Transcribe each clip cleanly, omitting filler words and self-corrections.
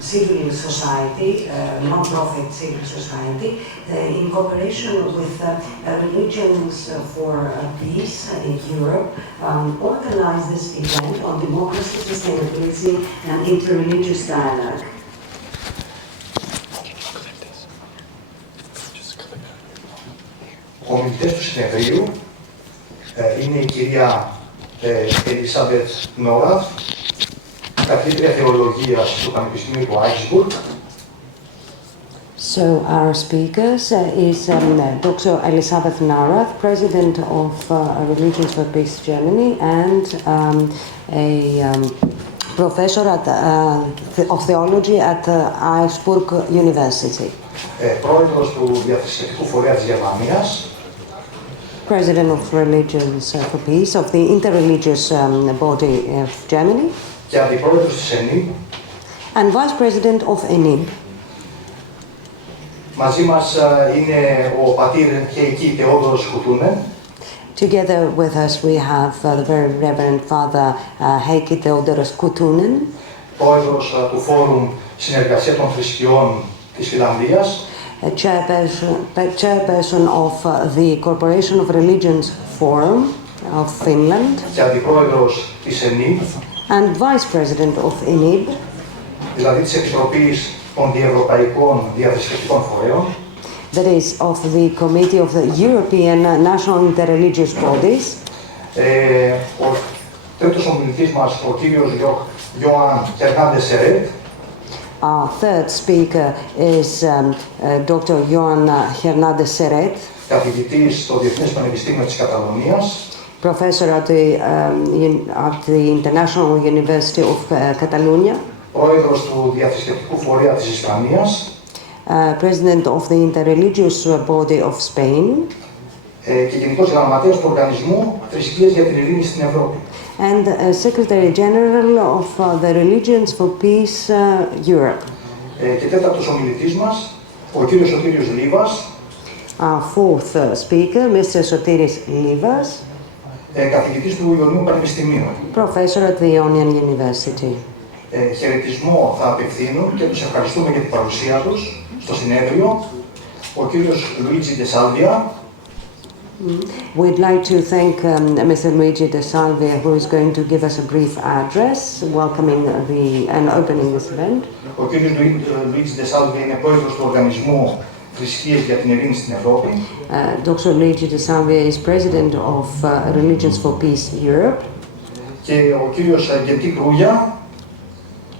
civil society, non-profit civil society, in cooperation with Religions for Peace in Europe, organized this event on democracy, sustainability, and interreligious dialogue. Ο ομιλητές του συνεδρίου είναι η κυρία Ελισάβετ Νόραθ, καθηγήτρια θεολογίας του Πανεπιστημίου του Augsburg. So our speakers is Dr. Elisabeth Narath, President of Religions for Peace Germany, and a professor of theology at Augsburg University. Πρόεδρος του Διαθρησκειακού φορέα της Γερμανίας. President of Religions for Peace, of the interreligious body of Germany. Και αντιπρόεδρος της ΕΝΗΠ. And Vice President of ENIB. Μαζί μας είναι ο πατήρ και εκεί Θεόδωρος Κουτούνεν. Together with us we have the very Reverend Father Heikki Theodoros Kutunen. Πρόεδρος του Φόρουμ Συνεργασία των Θρησκειών της Φιλανδίας. Chairperson of the Corporation of Religions Forum of Finland. Και αντιπρόεδρος της ΕΝΗΠ. And Vice President of ENIB. Δηλαδή της Επιτροπής των Διευρωπαϊκών Διαθρησκευτικών Φορέων. That is of the Committee of the European National Interreligious Bodies. Ο τρίτος ομιλητής μας, ο κύριος Johan Hernandez Seret. Our third speaker is Dr. Johan Hernandez Seret. Καθηγητής στο Διεθνές Πανεπιστήμιο της Καταλωνίας. Professor at the International University of Catalonia. Πρόεδρος του Διαθρησκευτικού Φορέα της Ισπανίας. President of the Interreligious Body of Spain. Και Γενικός Γραμματέας του Οργανισμού Θρησκείας για την Ειρήνη στην Ευρώπη. And Secretary General of the Religions for Peace Europe. Και τέταρτος ομιλητής μας, ο κύριος Σωτήριος Λίβας. Our fourth speaker, Mr. Sotiris Livas. Καθηγητής του Ιωνίου Πανεπιστημίου. Professor at the Ionian University. Χαιρετισμό θα απευθύνουν και τους ευχαριστούμε για την παρουσία τους στο συνέδριο. Ο κύριος Luigi De Salvia. We'd like to thank Mr. Luigi De Salvia, who is going to give us a brief address, welcoming and opening this event. Ο κύριος Luigi De Salvia είναι πρόεδρος του Οργανισμού Θρησκείας για την Ειρήνη στην Ευρώπη. Dr. Luigi De Salvia is President of Religions for Peace Europe. Και ο κύριος Γκεντή Κρούγια,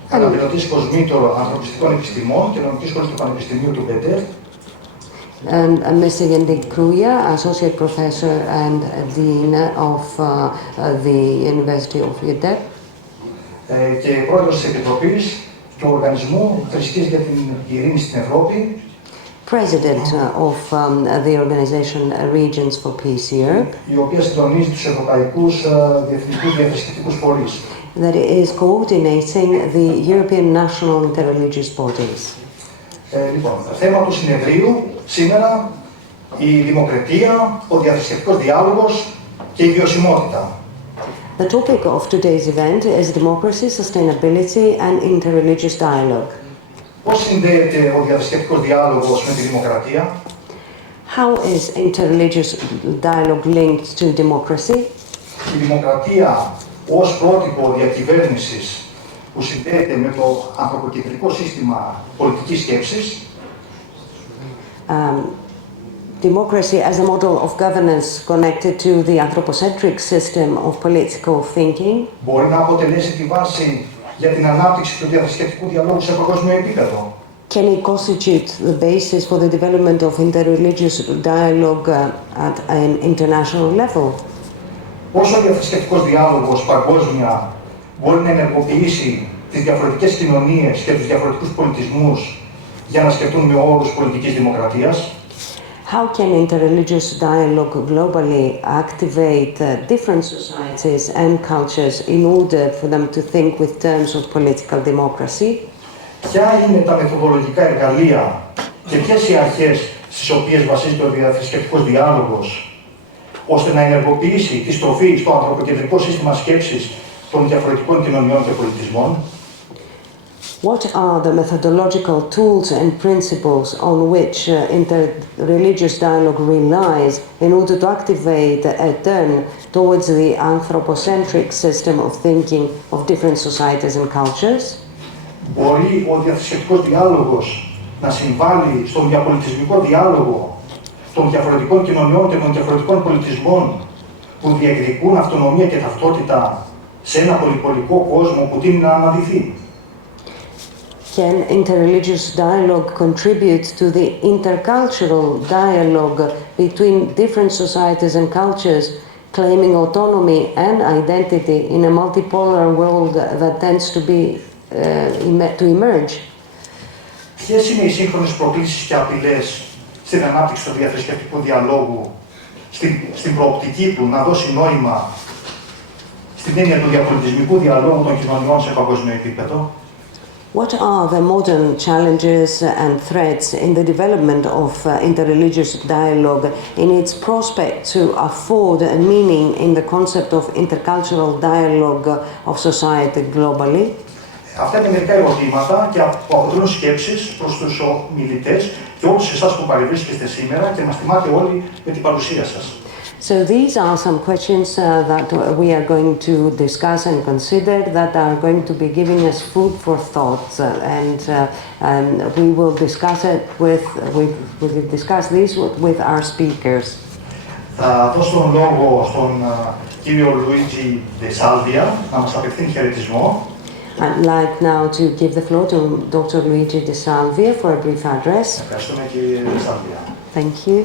αναπληρωτής κοσμήτωρο ανθρωπιστικών επιστημών και νομικής σχολής του Πανεπιστημίου του Μπετέρ. And Mr. Yendi Kruya, Associate Professor and Dean of the University of Yedek. Και πρόεδρος της Επιτροπής του Οργανισμού Θρησκείας για την Ειρήνη στην Ευρώπη. President of the organization Regions for Peace Europe. Η οποία συντονίζει τους ευρωπαϊκούς διεθνικούς διαθρησκευτικούς φορείς. That is coordinating the European national interreligious bodies. Λοιπόν, θέμα του συνεδρίου σήμερα η Δημοκρατία, ο Διαθρησκειακός Διάλογος και η Βιωσιμότητα. The topic of today's event is democracy, sustainability and interreligious dialogue. Πώς συνδέεται ο διαθρησκευτικός διάλογος με τη δημοκρατία? How is interreligious dialogue linked to democracy? Η δημοκρατία ως πρότυπο διακυβέρνησης που συνδέεται με το ανθρωποκεντρικό σύστημα πολιτικής σκέψης. Democracy as a model of governance connected to the anthropocentric system of political thinking. Μπορεί να αποτελέσει τη βάση για την ανάπτυξη του διαθρησκευτικού διαλόγου σε παγκόσμιο επίπεδο. Can it constitute the basis for the development of interreligious dialogue at an international level? Πώς ο διαθρησκευτικός διάλογος παγκόσμια μπορεί να ενεργοποιήσει τις διαφορετικές κοινωνίες και τους διαφορετικούς πολιτισμούς για να σκεφτούν με όρους πολιτικής δημοκρατίας? How can interreligious dialogue globally activate different societies and cultures in order for them to think with terms of political democracy? Ποια είναι τα μεθοδολογικά εργαλεία και ποιες οι αρχές στις οποίες βασίζεται ο διαθρησκευτικός διάλογος, ώστε να ενεργοποιήσει τη στροφή στο ανθρωποκεντρικό σύστημα σκέψης των διαφορετικών κοινωνιών και πολιτισμών? What are the methodological tools and principles on which interreligious dialogue relies in order to activate a turn towards the anthropocentric system of thinking of different societies and cultures? Μπορεί ο διαθρησκευτικός διάλογος να συμβάλλει στον διαπολιτισμικό διάλογο των διαφορετικών κοινωνιών και των διαφορετικών πολιτισμών που διεκδικούν αυτονομία και ταυτότητα σε ένα πολυπολικό κόσμο που τείνει να αναδυθεί? Can interreligious dialogue contribute to the intercultural dialogue between different societies and cultures, claiming autonomy and identity in a multipolar world that tends to emerge? Ποιες είναι οι σύγχρονες προκλήσεις και απειλές στην ανάπτυξη του διαθρησκευτικού διαλόγου, στην προοπτική του να δώσει νόημα στην έννοια του διαπολιτισμικού διαλόγου των κοινωνιών σε παγκόσμιο επίπεδο? What are the modern challenges and threats in the development of interreligious dialogue in its prospect to afford a meaning in the concept of intercultural dialogue of society globally? Αυτά είναι μερικά ερωτήματα και που αποτελούν σκέψεις προς τους ομιλητές και όλους εσάς που παρευρίσκεστε σήμερα και μας τιμάτε όλοι με την παρουσία σας. So these are some questions that we are going to discuss and consider that are going to be giving us food for thought, and we will discuss it with our speakers. Θα δώσω τον λόγο στον κύριο Luigi De Salvia να μας απευθύνει χαιρετισμό. I'd like now to give the floor to Dr. Luigi De Salvia for a brief address. Ευχαριστούμε κύριε De Salvia. Thank you.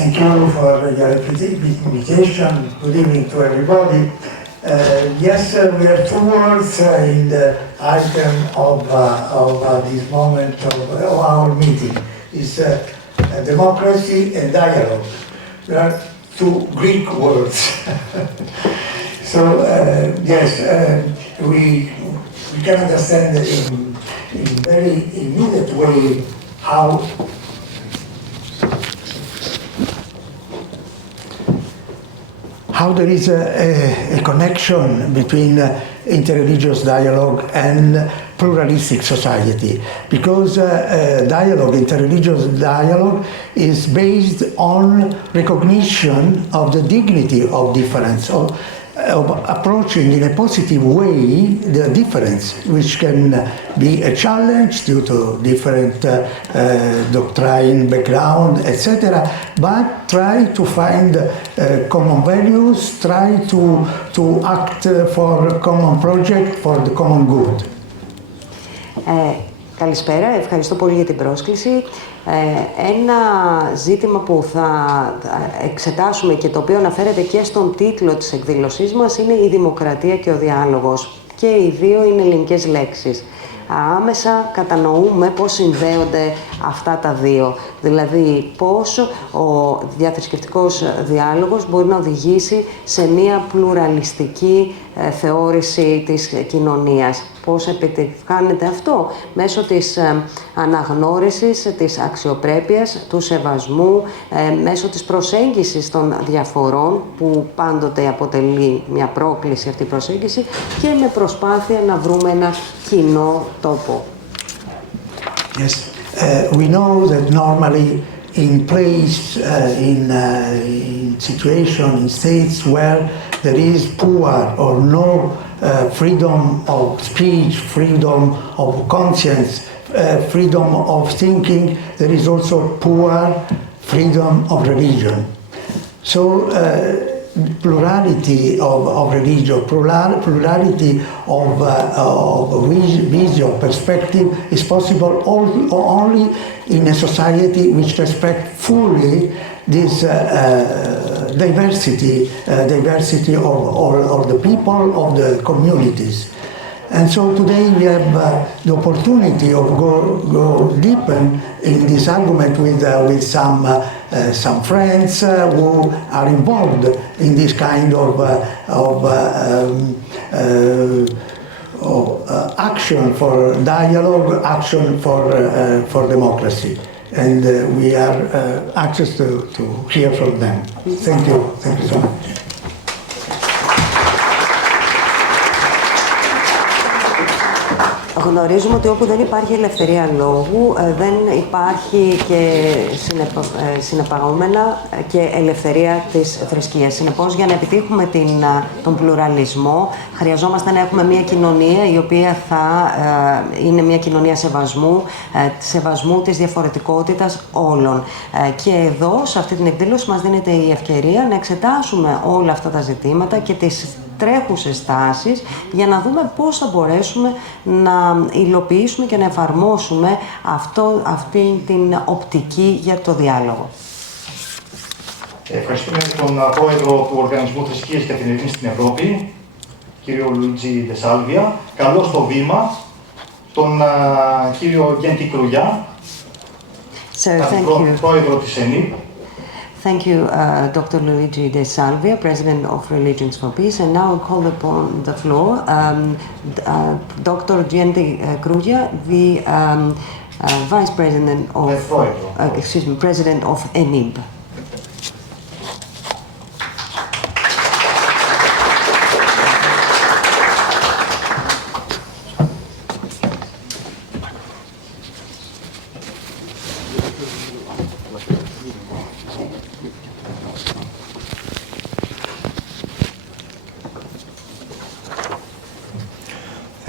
Thank you for your invitation. Good evening to everybody. Yes, we have two words in the item of this moment of our meeting. It's democracy and dialogue. There are two Greek words. So yes, we can understand in very immediate way how there is a connection between interreligious dialogue and pluralistic society, because dialogue, interreligious dialogue, is based on recognition of the dignity of difference, of approaching in a positive way the difference, which can be a challenge due to different doctrine, background, etc., but try to find common values, try to act for common project, for the common good. Καλησπέρα, ευχαριστώ πολύ για την πρόσκληση. Ένα ζήτημα που θα εξετάσουμε και το οποίο αναφέρεται και στον τίτλο της εκδήλωσής μας είναι η δημοκρατία και ο διάλογος. Και οι δύο είναι ελληνικές λέξεις. Άμεσα κατανοούμε πώς συνδέονται αυτά τα δύο. Δηλαδή πώς ο διαθρησκευτικός διάλογος μπορεί να οδηγήσει σε μία πλουραλιστική θεώρηση της κοινωνίας. Πώς επιτυγχάνεται αυτό? Μέσω της αναγνώρισης, της αξιοπρέπειας, του σεβασμού, μέσω της προσέγγισης των διαφορών, που πάντοτε αποτελεί μια πρόκληση αυτή η προσέγγιση, και με προσπάθεια να βρούμε ένα κοινό τόπο. Yes, we know that normally in place, in situation, in states where there is poor or no freedom of speech, freedom of conscience, freedom of thinking, there is also poor freedom of religion. So plurality of religion, plurality of vision, perspective is possible only in a society which respects fully this diversity of the people, of the communities. And so today we have the opportunity of go deeper in this argument with some friends who are involved in this kind of action for dialogue, action for democracy. and we are anxious to hear from them. Thank you so much. Γνωρίζουμε ότι όπου δεν υπάρχει ελευθερία λόγου, δεν υπάρχει και συνεπαγόμενα και ελευθερία της θρησκείας. Συνεπώς, για να επιτύχουμε τον πλουραλισμό, χρειαζόμαστε να έχουμε μια κοινωνία η οποία θα είναι μια κοινωνία σεβασμού της διαφορετικότητας όλων. Και εδώ, σε αυτή την εκδήλωση, μας δίνεται η ευκαιρία να εξετάσουμε όλα αυτά τα ζητήματα και τις τρέχουσες τάσεις για να δούμε πώς θα μπορέσουμε να υλοποιήσουμε και να εφαρμόσουμε αυτή την οπτική για το διάλογο. Ευχαριστούμε τον πρόεδρο του Οργανισμού Θρησκείας για την Ειρήνη στην Ευρώπη, κύριο Λουίτζι Ντεσάλβια. Καλώ στο βήμα τον κύριο Γκέντι Κρούγια, πρόεδρο της ΕΝΗΠ. Thank you, Dr. Luigi De Salvia, President of Religions for Peace. And now I call upon the floor Dr. Gianti Kruglia, the Vice President of, President of ENIB.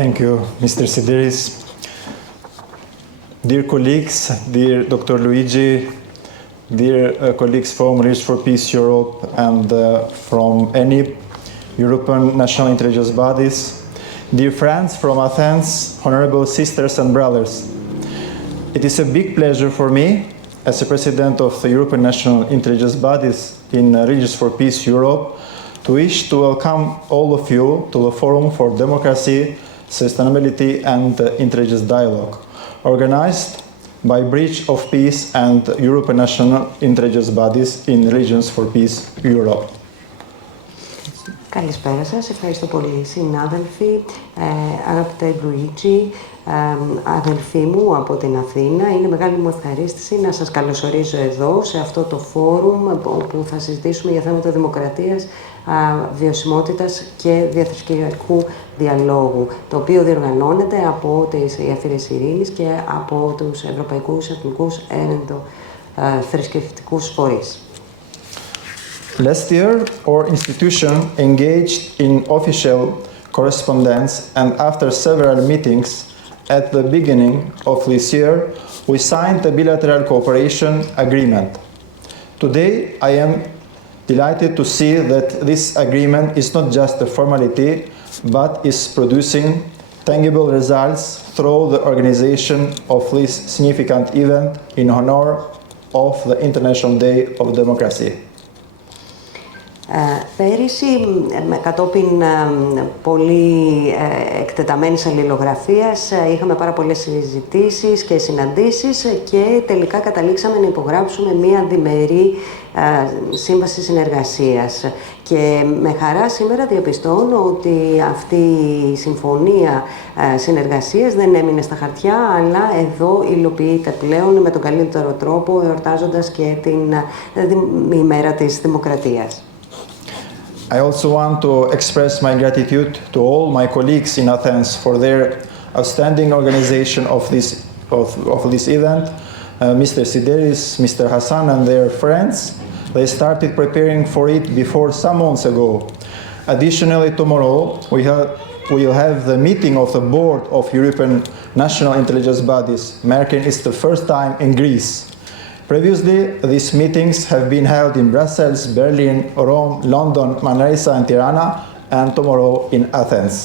Thank you, Mr. Sideris. Dear colleagues, dear Dr. Luigi, dear colleagues from Religions for Peace Europe and from ENIP, European National Intelligence Bodies, dear friends from Athens, honorable sisters and brothers. It is a big pleasure for me, as a president of the European National Intelligence Bodies in Religions for Peace Europe, to wish to welcome all of you to the Forum for Democracy, Sustainability and Intelligence Dialogue, organized by Bridge of Peace and European National Intelligence Bodies in Religions for Peace Europe. Καλησπέρα σας, ευχαριστώ πολύ συνάδελφοι, αγαπητέ Λουίτζι, αδελφοί μου από την Αθήνα. Είναι μεγάλη μου ευχαρίστηση να σας καλωσορίζω εδώ, σε αυτό το φόρουμ όπου θα συζητήσουμε για θέματα δημοκρατίας, βιωσιμότητας και διαθρησκειακού διαλόγου, το οποίο διοργανώνεται από τις Διαθήρες Ειρήνης και από τους Ευρωπαϊκούς Εθνικούς Θρησκευτικούς Φορείς. Last year, our institution engaged in official correspondence, and after several meetings at the beginning of this year, we signed a bilateral cooperation agreement. Today, I am delighted to see that this agreement is not just a formality, but is producing tangible results through the organization of this significant event in honor of the International Day of Democracy. Πέρυσι, κατόπιν πολύ εκτεταμένης αλληλογραφίας, είχαμε πάρα πολλές συζητήσεις και συναντήσεις και τελικά καταλήξαμε να υπογράψουμε μία διμερή σύμβαση συνεργασίας. Και με χαρά σήμερα διαπιστώνω ότι αυτή η συμφωνία συνεργασίας δεν έμεινε στα χαρτιά, αλλά εδώ υλοποιείται πλέον με τον καλύτερο τρόπο, εορτάζοντας και την ημέρα της Δημοκρατίας. I also want to express my gratitude to all my colleagues in Athens for their outstanding organization of this event. Mr. Sideris, Mr. Hassan and their friends, they started preparing for it before some months ago. Additionally, tomorrow we will have the meeting of the board of European National Intelligence Bodies, marking it's the first time in Greece. Previously, these meetings have been held in Brussels, Berlin, Rome, London, Manresa and Tirana, and tomorrow in Athens.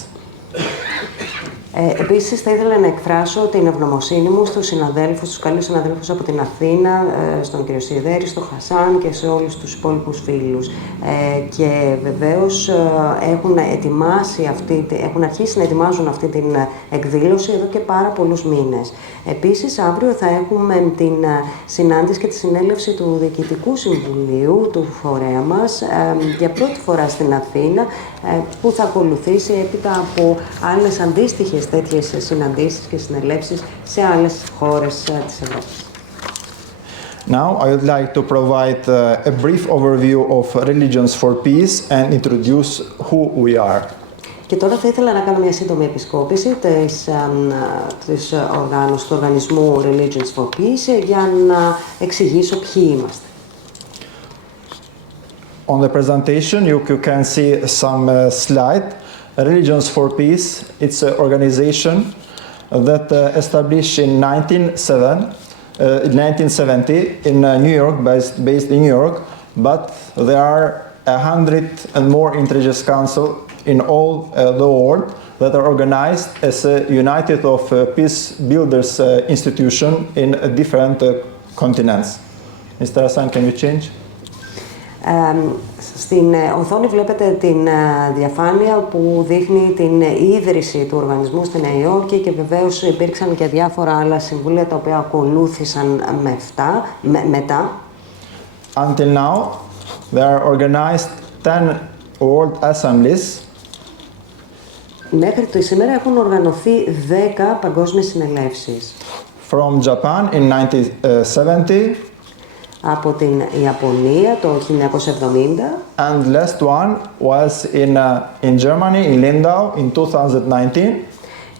Επίσης, θα ήθελα να εκφράσω την ευγνωμοσύνη μου στους συναδέλφους, στους καλούς συναδέλφους από την Αθήνα, στον κύριο Σιδέρη, στον Χασάν και σε όλους τους υπόλοιπους φίλους. Και βεβαίως έχουν αρχίσει να ετοιμάζουν αυτή την εκδήλωση εδώ και πάρα πολλούς μήνες. Επίσης, αύριο θα έχουμε την συνάντηση και τη συνέλευση του Διοικητικού Συμβουλίου του φορέα μας για πρώτη φορά στην Αθήνα, που θα ακολουθήσει έπειτα από άλλες αντίστοιχες τέτοιες συναντήσεις και συνελεύσεις σε άλλες χώρες της Ευρώπης. Now I would like to provide a brief overview of Religions for Peace and introduce who we are. Και τώρα θα ήθελα να κάνω μια σύντομη επισκόπηση της οργάνωσης του οργανισμού Religions for Peace για να εξηγήσω ποιοι είμαστε. On the presentation you can see some slide. Religions for Peace, it's an organization that established in 1970 in New York, based in New York, but there are 100 and more interreligious councils in all the world that are organized as a united of peace builders institution in different continents. Mr. Hassan, can you change? Στην οθόνη βλέπετε την διαφάνεια που δείχνει την ίδρυση του οργανισμού στη Νέα Υόρκη και βεβαίως υπήρξαν και διάφορα άλλα συμβούλια τα οποία ακολούθησαν μετά. Until now, there are organized 10 world assemblies. Μέχρι το σήμερα έχουν οργανωθεί 10 παγκόσμιες συνελεύσεις. From Japan in 1970. Από την Ιαπωνία το 1970. And last one was in Germany, in Lindau, in 2019.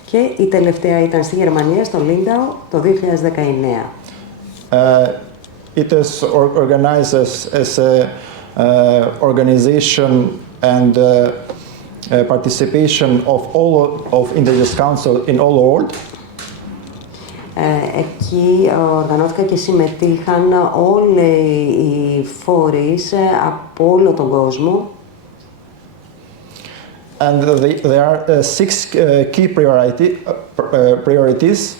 Και η τελευταία ήταν στη Γερμανία, στο Lindau, το 2019. It is organized as a organization and participation of all of Interreligious Council in all the world. Εκεί οργανώθηκαν και συμμετείχαν όλοι οι φορείς από όλο τον κόσμο. And there are 6 key priorities.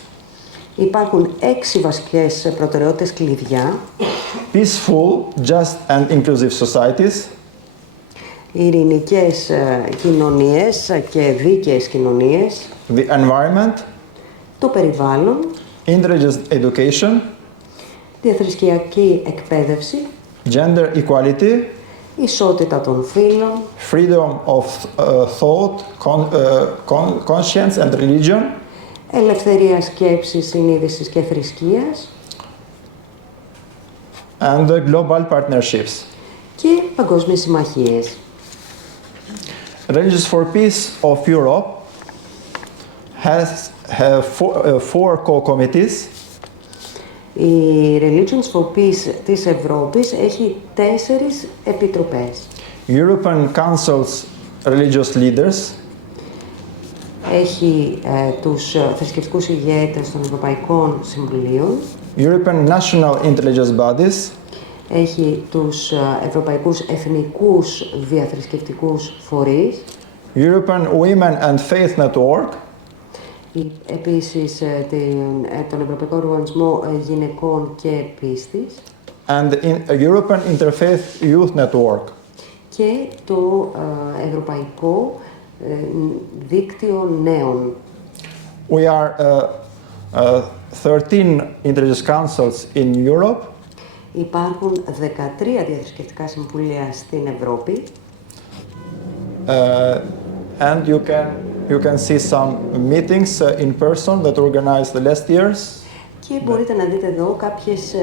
Υπάρχουν 6 βασικές προτεραιότητες κλειδιά. Peaceful, just and inclusive societies. Ειρηνικές κοινωνίες και δίκαιες κοινωνίες. The environment. Το περιβάλλον. Interreligious education. Διαθρησκειακή εκπαίδευση. Gender equality. Ισότητα των φύλων. Freedom of thought, conscience and religion. Ελευθερία σκέψης, συνείδησης και θρησκείας. And the global partnerships. Και παγκόσμιες συμμαχίες. Religions for Peace of Europe have 4 co-committees. Η Religions for Peace της Ευρώπης έχει 4 επιτροπές. European Council's religious leaders. Έχει τους θρησκευτικούς ηγέτες των Ευρωπαϊκών Συμβουλίων. European National Interreligious Bodies. Έχει τους Ευρωπαϊκούς Εθνικούς Διαθρησκευτικούς Φορείς. European Women and Faith Network. Επίσης τον Ευρωπαϊκό Οργανισμό Γυναικών και Πίστης. And European Interfaith Youth Network. Και το Ευρωπαϊκό Δίκτυο Νέων. We are 13 interreligious councils in Europe. Υπάρχουν 13 διαθρησκευτικά συμβούλια στην Ευρώπη. And you can see some meetings in person that organized the last years. Και μπορείτε να δείτε εδώ κάποιες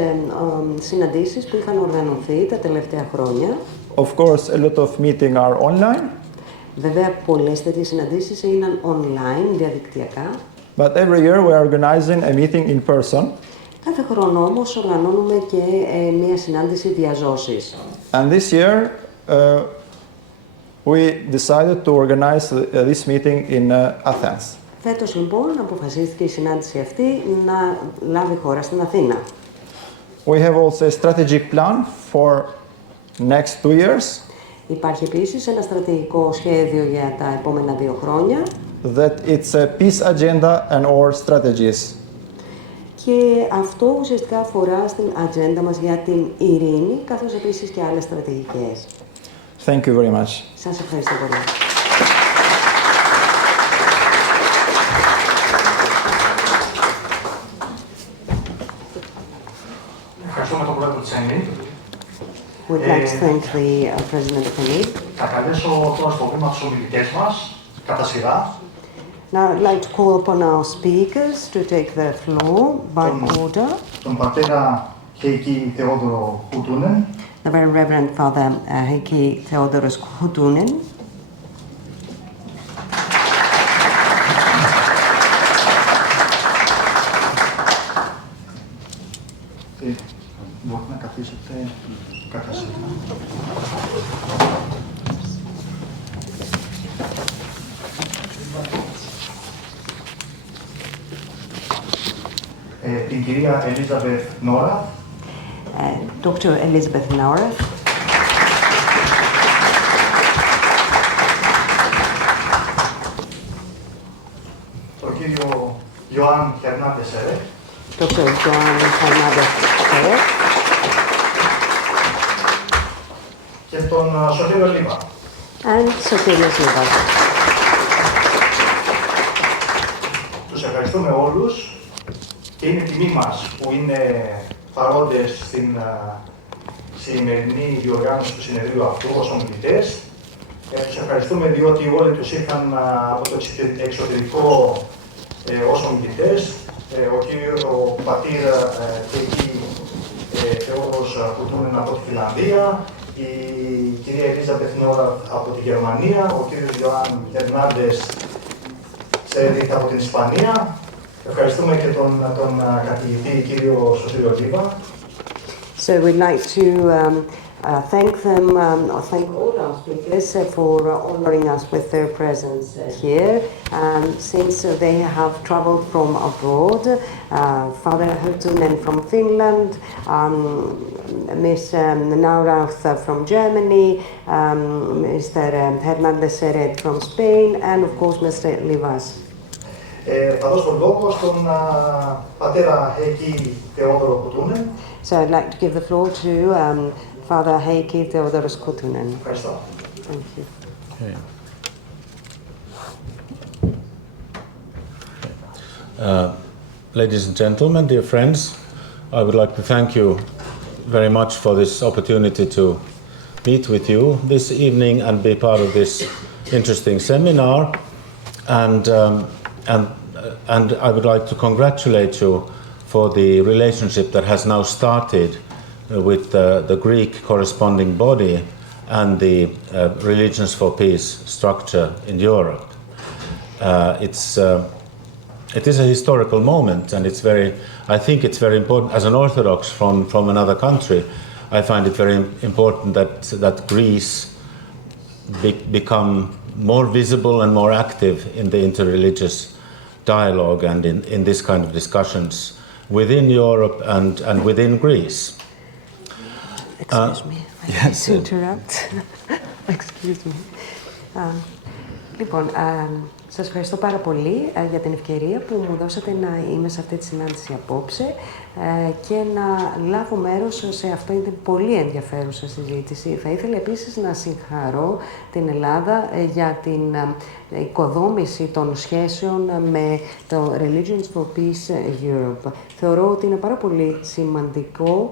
συναντήσεις που είχαν οργανωθεί τα τελευταία χρόνια. Of course, a lot of meetings are online. Βέβαια, πολλές τέτοιες συναντήσεις έγιναν online, διαδικτυακά. But every year we are organizing a meeting in person. Κάθε χρόνο όμως οργανώνουμε και μία συνάντηση διαζώσης. And this year we decided to organize this meeting in Athens. Φέτος λοιπόν αποφασίστηκε η συνάντηση αυτή να λάβει χώρα στην Αθήνα. We have also a strategic plan for next 2 years. Υπάρχει επίσης ένα στρατηγικό σχέδιο για τα επόμενα 2 χρόνια. That it's a peace agenda and our strategies. Και αυτό ουσιαστικά αφορά στην ατζέντα μας για την ειρήνη, καθώς επίσης και άλλες στρατηγικές. Thank you very much. Σας ευχαριστώ πολύ. Ευχαριστούμε τον πρόεδρο της ΕΝΗ. We'd like to thank the President of the Θα καλέσω τώρα στο βήμα τους ομιλητές μας, κατά σειρά. Now I'd like to call upon our speakers to take the floor by order. Τον πατέρα Heikki Theodoro Huttunen, the Very Reverend Father Heikki Theodoros Huttunen, μπορείτε να καθίσετε κατασύγμα. Την κυρία Elizabeth Norath, Dr. Elizabeth Norath, τον κύριο Joan Hernandez Serek, Dr. Joan Hernandez Serek, και τον Σωτήριο Λίβα. and Sotirios Livas. Τους ευχαριστούμε όλους και είναι τιμή μας που είναι παρόντες στην σημερινή διοργάνωση του συνεδρίου αυτού ως ομιλητές. Τους ευχαριστούμε διότι όλοι τους ήρθαν από το εξωτερικό ως ομιλητές. Ο πατήρ Heikki Theodoros Huttunen από τη Φιλανδία, η κυρία Elizabeth Norath από τη Γερμανία, ο κύριος Joan Hernandez Serek από την Ισπανία. Ευχαριστούμε και τον καθηγητή κύριο Σωτήριο Λίβα. So we'd like to thank them, thank all our speakers for honoring us with their presence here. Since they have traveled from abroad, Father Huttunen from Finland, Ms. Norath from Germany, Mr. Hernandez Serek from Spain, and of course Mr. Livas. Θα δώσω τον λόγο στον πατέρα Heikki Theodoro Huttunen. So I'd like to give the floor to Father Heikki Theodoros Huttunen. Ευχαριστώ. Thank you. Ladies and gentlemen, dear friends, I would like to thank you very much for this opportunity to meet with you this evening and be part of this interesting seminar. And I would like to congratulate you for the relationship that has now started with the Greek corresponding body and the Religions for Peace structure in Europe. It is a historical moment, and I think it's very important. As an Orthodox from another country, I find it very important that Greece become more visible and more active in the interreligious dialogue and in this kind of discussions within Europe and within Greece. Excuse me, I yes. need to interrupt. Excuse me. Λοιπόν, σας ευχαριστώ πάρα πολύ για την ευκαιρία που μου δώσατε να είμαι σε αυτή τη συνάντηση απόψε και να λάβω μέρος σε αυτή την πολύ ενδιαφέρουσα συζήτηση. Θα ήθελα επίσης να συγχαρώ την Ελλάδα για την οικοδόμηση των σχέσεων με το Religions for Peace Europe. Θεωρώ ότι είναι πάρα πολύ σημαντικό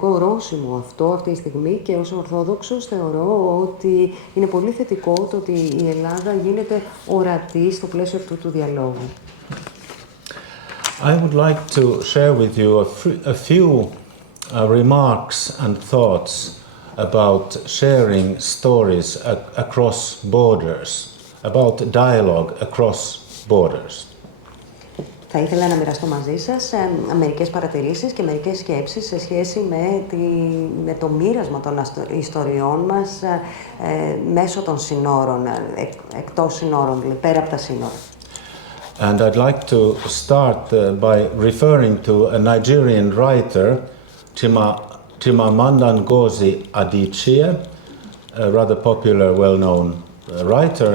ορόσημο αυτή τη στιγμή και ως Ορθόδοξος θεωρώ ότι είναι πολύ θετικό το ότι η Ελλάδα γίνεται ορατή στο πλαίσιο αυτού του διαλόγου. I would like to share with you a few remarks and thoughts about sharing stories across borders, about dialogue across borders. Θα ήθελα να μοιραστώ μαζί σας μερικές παρατηρήσεις και μερικές σκέψεις σε σχέση με το μοίρασμα των ιστοριών μας μέσω των συνόρων, εκτός συνόρων, δηλαδή πέρα από τα σύνορα. And I'd like to start by referring to a Nigerian writer, Chimamanda Ngozi Adichie, a rather popular, well-known writer,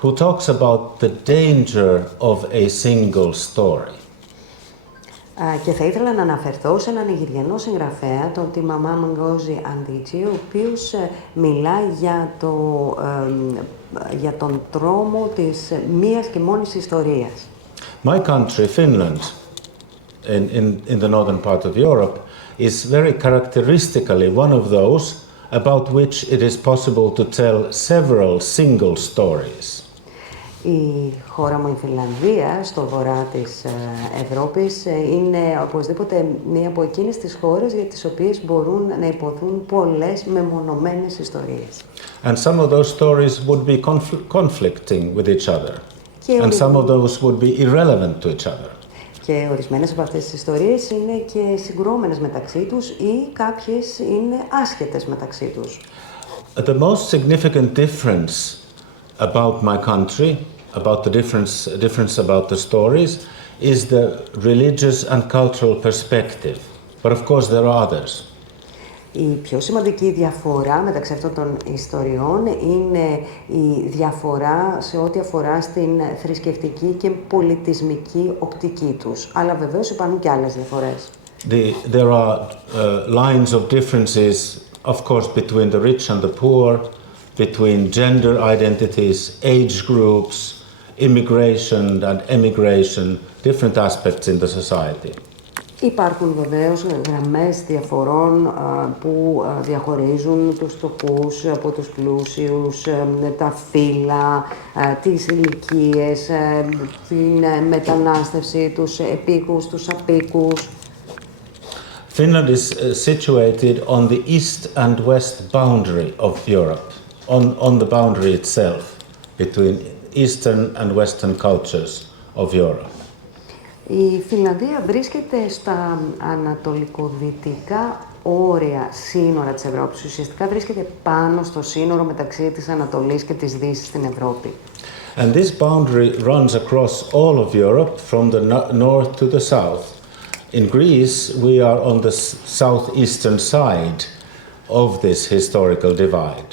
who talks about the danger of a single story. Και θα ήθελα να αναφερθώ σε έναν Νιγηριανό συγγραφέα, τον Chimamanda Ngozi Adichie, ο οποίος μιλάει για τον τρόμο της μίας και μόνης ιστορίας. My country, Finland, in the northern part of Europe, is very characteristically one of those about which it is possible to tell several single stories. Η χώρα μου, η Φινλανδία, στο βορρά της Ευρώπης, είναι οπωσδήποτε μία από εκείνες τις χώρες για τις οποίες μπορούν να υποθούν πολλές μεμονωμένες ιστορίες. And some of those stories would be conflicting with each other. And some of those would be irrelevant to each other. Και ορισμένες από αυτές τις ιστορίες είναι και συγκρούμενες μεταξύ τους ή κάποιες είναι άσχετες μεταξύ τους. The most significant difference about my country, about the difference about the stories, is the religious and cultural perspective. But of course there are others. Η πιο σημαντική διαφορά μεταξύ αυτών των ιστοριών είναι η διαφορά σε ό,τι αφορά στην θρησκευτική και πολιτισμική οπτική τους. Αλλά βεβαίως υπάρχουν και άλλες διαφορές. There are lines of differences, of course, between the rich and the poor, between gender identities, age groups, immigration and emigration, different aspects in the society. Υπάρχουν βεβαίως γραμμές διαφορών που διαχωρίζουν τους φτωχούς από τους πλούσιους, τα φύλα, τις ηλικίες, την μετανάστευση, τους επίκους, τους απίκους. Finland is situated on the east and west boundary of Europe, on the boundary itself, between eastern and western cultures of Europe. Η Φινλανδία βρίσκεται στα ανατολικοδυτικά όρια σύνορα της Ευρώπης. Ουσιαστικά βρίσκεται πάνω στο σύνορο μεταξύ της Ανατολής και της Δύσης στην Ευρώπη. And this boundary runs across all of Europe from the north to the south. In Greece, we are on the southeastern side of this historical divide.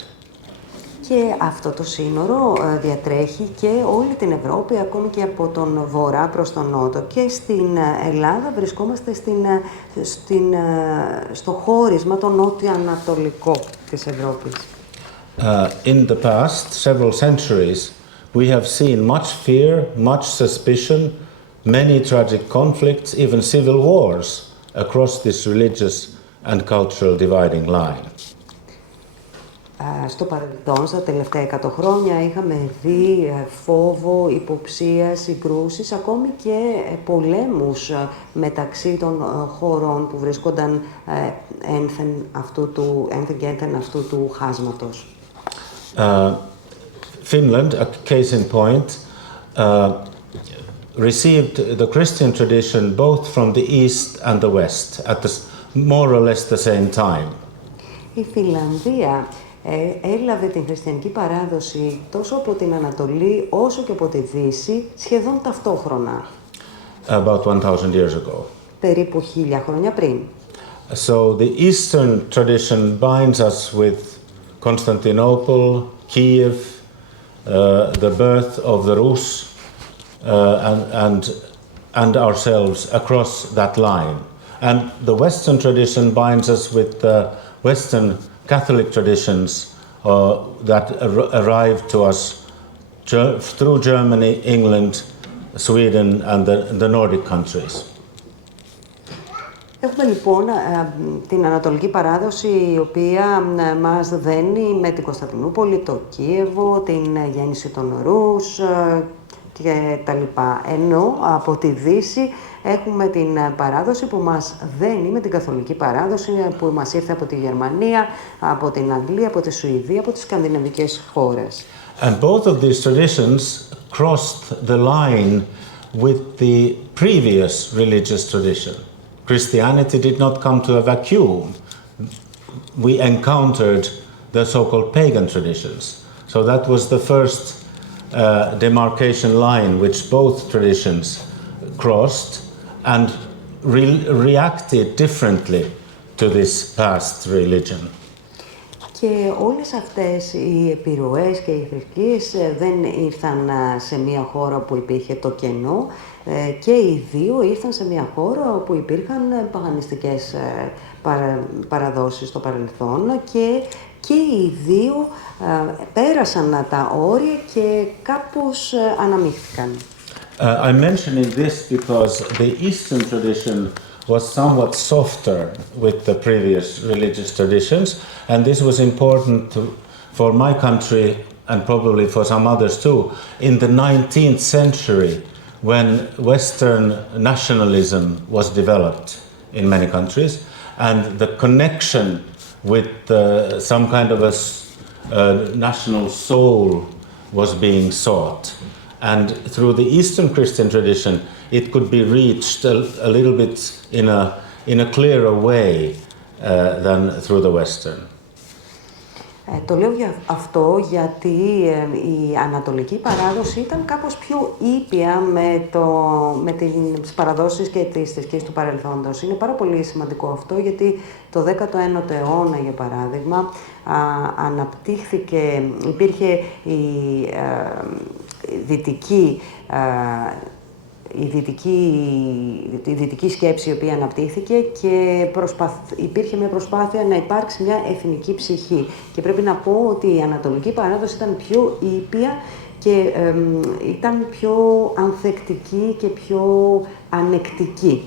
Και αυτό το σύνορο διατρέχει και όλη την Ευρώπη, ακόμη και από τον βορρά προς τον νότο. Και στην Ελλάδα βρισκόμαστε στο χώρισμα το νότιο-ανατολικό της Ευρώπης. In the past several centuries, we have seen much fear, much suspicion, many tragic conflicts, even civil wars across this religious and cultural dividing line. Στο παρελθόν, στα τελευταία 100 χρόνια, είχαμε δει φόβο, υποψία, συγκρούσεις, ακόμη και πολέμους μεταξύ των χωρών που βρίσκονταν ένθεν αυτού του χάσματος. Finland, a case in point, received the Christian tradition both from the east and the west at more or less the same time. Η Φινλανδία έλαβε την χριστιανική παράδοση τόσο από την Ανατολή όσο και από τη Δύση σχεδόν ταυτόχρονα. About 1,000 years ago. Περίπου 1000 χρόνια πριν. So the Eastern tradition binds us with Constantinople, Kiev, the birth of the Rus, and ourselves across that line. And the Western tradition binds us with the Western Catholic traditions that arrived to us through Germany, England, Sweden and the Nordic countries. Έχουμε λοιπόν την ανατολική παράδοση η οποία μας δένει με την Κωνσταντινούπολη, το Κίεβο, την γέννηση των Ρους και τα λοιπά. Ενώ από τη Δύση έχουμε την παράδοση που μας δένει με την καθολική παράδοση που μας ήρθε από τη Γερμανία, από την Αγγλία, από τη Σουηδία, από τις σκανδιναβικές χώρες. And both of these traditions crossed the line with the previous religious tradition. Christianity did not come to a vacuum. We encountered the so-called pagan traditions. So that was the first demarcation line which both traditions crossed and reacted differently to this past religion. Και όλες αυτές οι επιρροές και οι θρησκείες δεν ήρθαν σε μια χώρα που υπήρχε το κενό και οι δύο ήρθαν σε μια χώρα όπου υπήρχαν παγανιστικές παραδόσεις στο παρελθόν και οι δύο πέρασαν τα όρια και κάπως αναμίχθηκαν. I'm mentioning this because the Eastern tradition was somewhat softer with the previous religious traditions, and this was important for my country and probably for some others too, in the 19th century, when Western nationalism was developed in many countries, and the connection with some kind of a national soul was being sought. And through the Eastern Christian tradition, it could be reached a little bit in a clearer way than through the Western. Το λέω για αυτό γιατί η ανατολική παράδοση ήταν κάπως πιο ήπια με τις παραδόσεις και τις θρησκείες του παρελθόντος. Είναι πάρα πολύ σημαντικό αυτό γιατί το 19ο αιώνα, για παράδειγμα, υπήρχε η δυτική σκέψη η οποία αναπτύχθηκε και υπήρχε μια προσπάθεια να υπάρξει μια εθνική ψυχή. Και πρέπει να πω ότι η ανατολική παράδοση ήταν πιο ήπια και ήταν πιο ανθεκτική και πιο ανεκτική.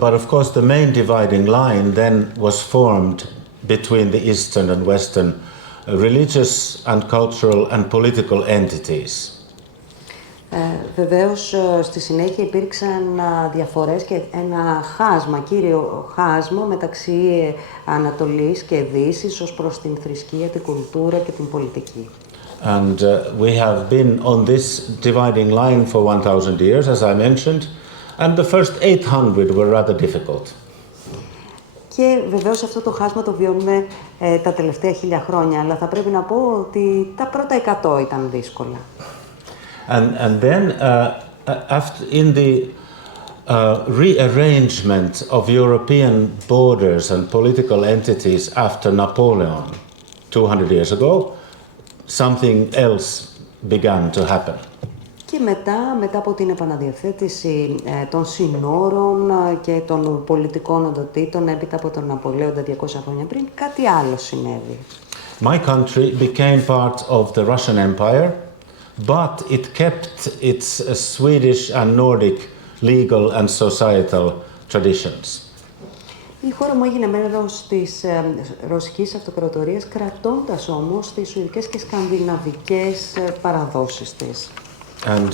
But of course the main dividing line then was formed between the Eastern and Western religious and cultural and political entities. Βεβαίως, στη συνέχεια υπήρξαν διαφορές και ένα κύριο χάσμα μεταξύ Ανατολής και Δύσης ως προς την θρησκεία, την κουλτούρα και την πολιτική. And we have been on this dividing line for 1,000 years, as I mentioned, and the first 800 were rather difficult. Και βεβαίως αυτό το χάσμα το βιώνουμε τα τελευταία 1000 χρόνια, αλλά θα πρέπει να πω ότι τα πρώτα 100 ήταν δύσκολα. And then, in the rearrangement of European borders and political entities after Napoleon 200 years ago, something else began to happen. Και μετά από την επαναδιαθέτηση των συνόρων και των πολιτικών οντοτήτων έπειτα από τον Ναπολέοντα 200 χρόνια πριν, κάτι άλλο συνέβη. My country became part of the Russian Empire, but it kept its Swedish and Nordic legal and societal traditions. Η χώρα μου έγινε μέρος της Ρωσικής Αυτοκρατορίας, κρατώντας όμως τις σουηδικές και σκανδιναβικές παραδόσεις της. And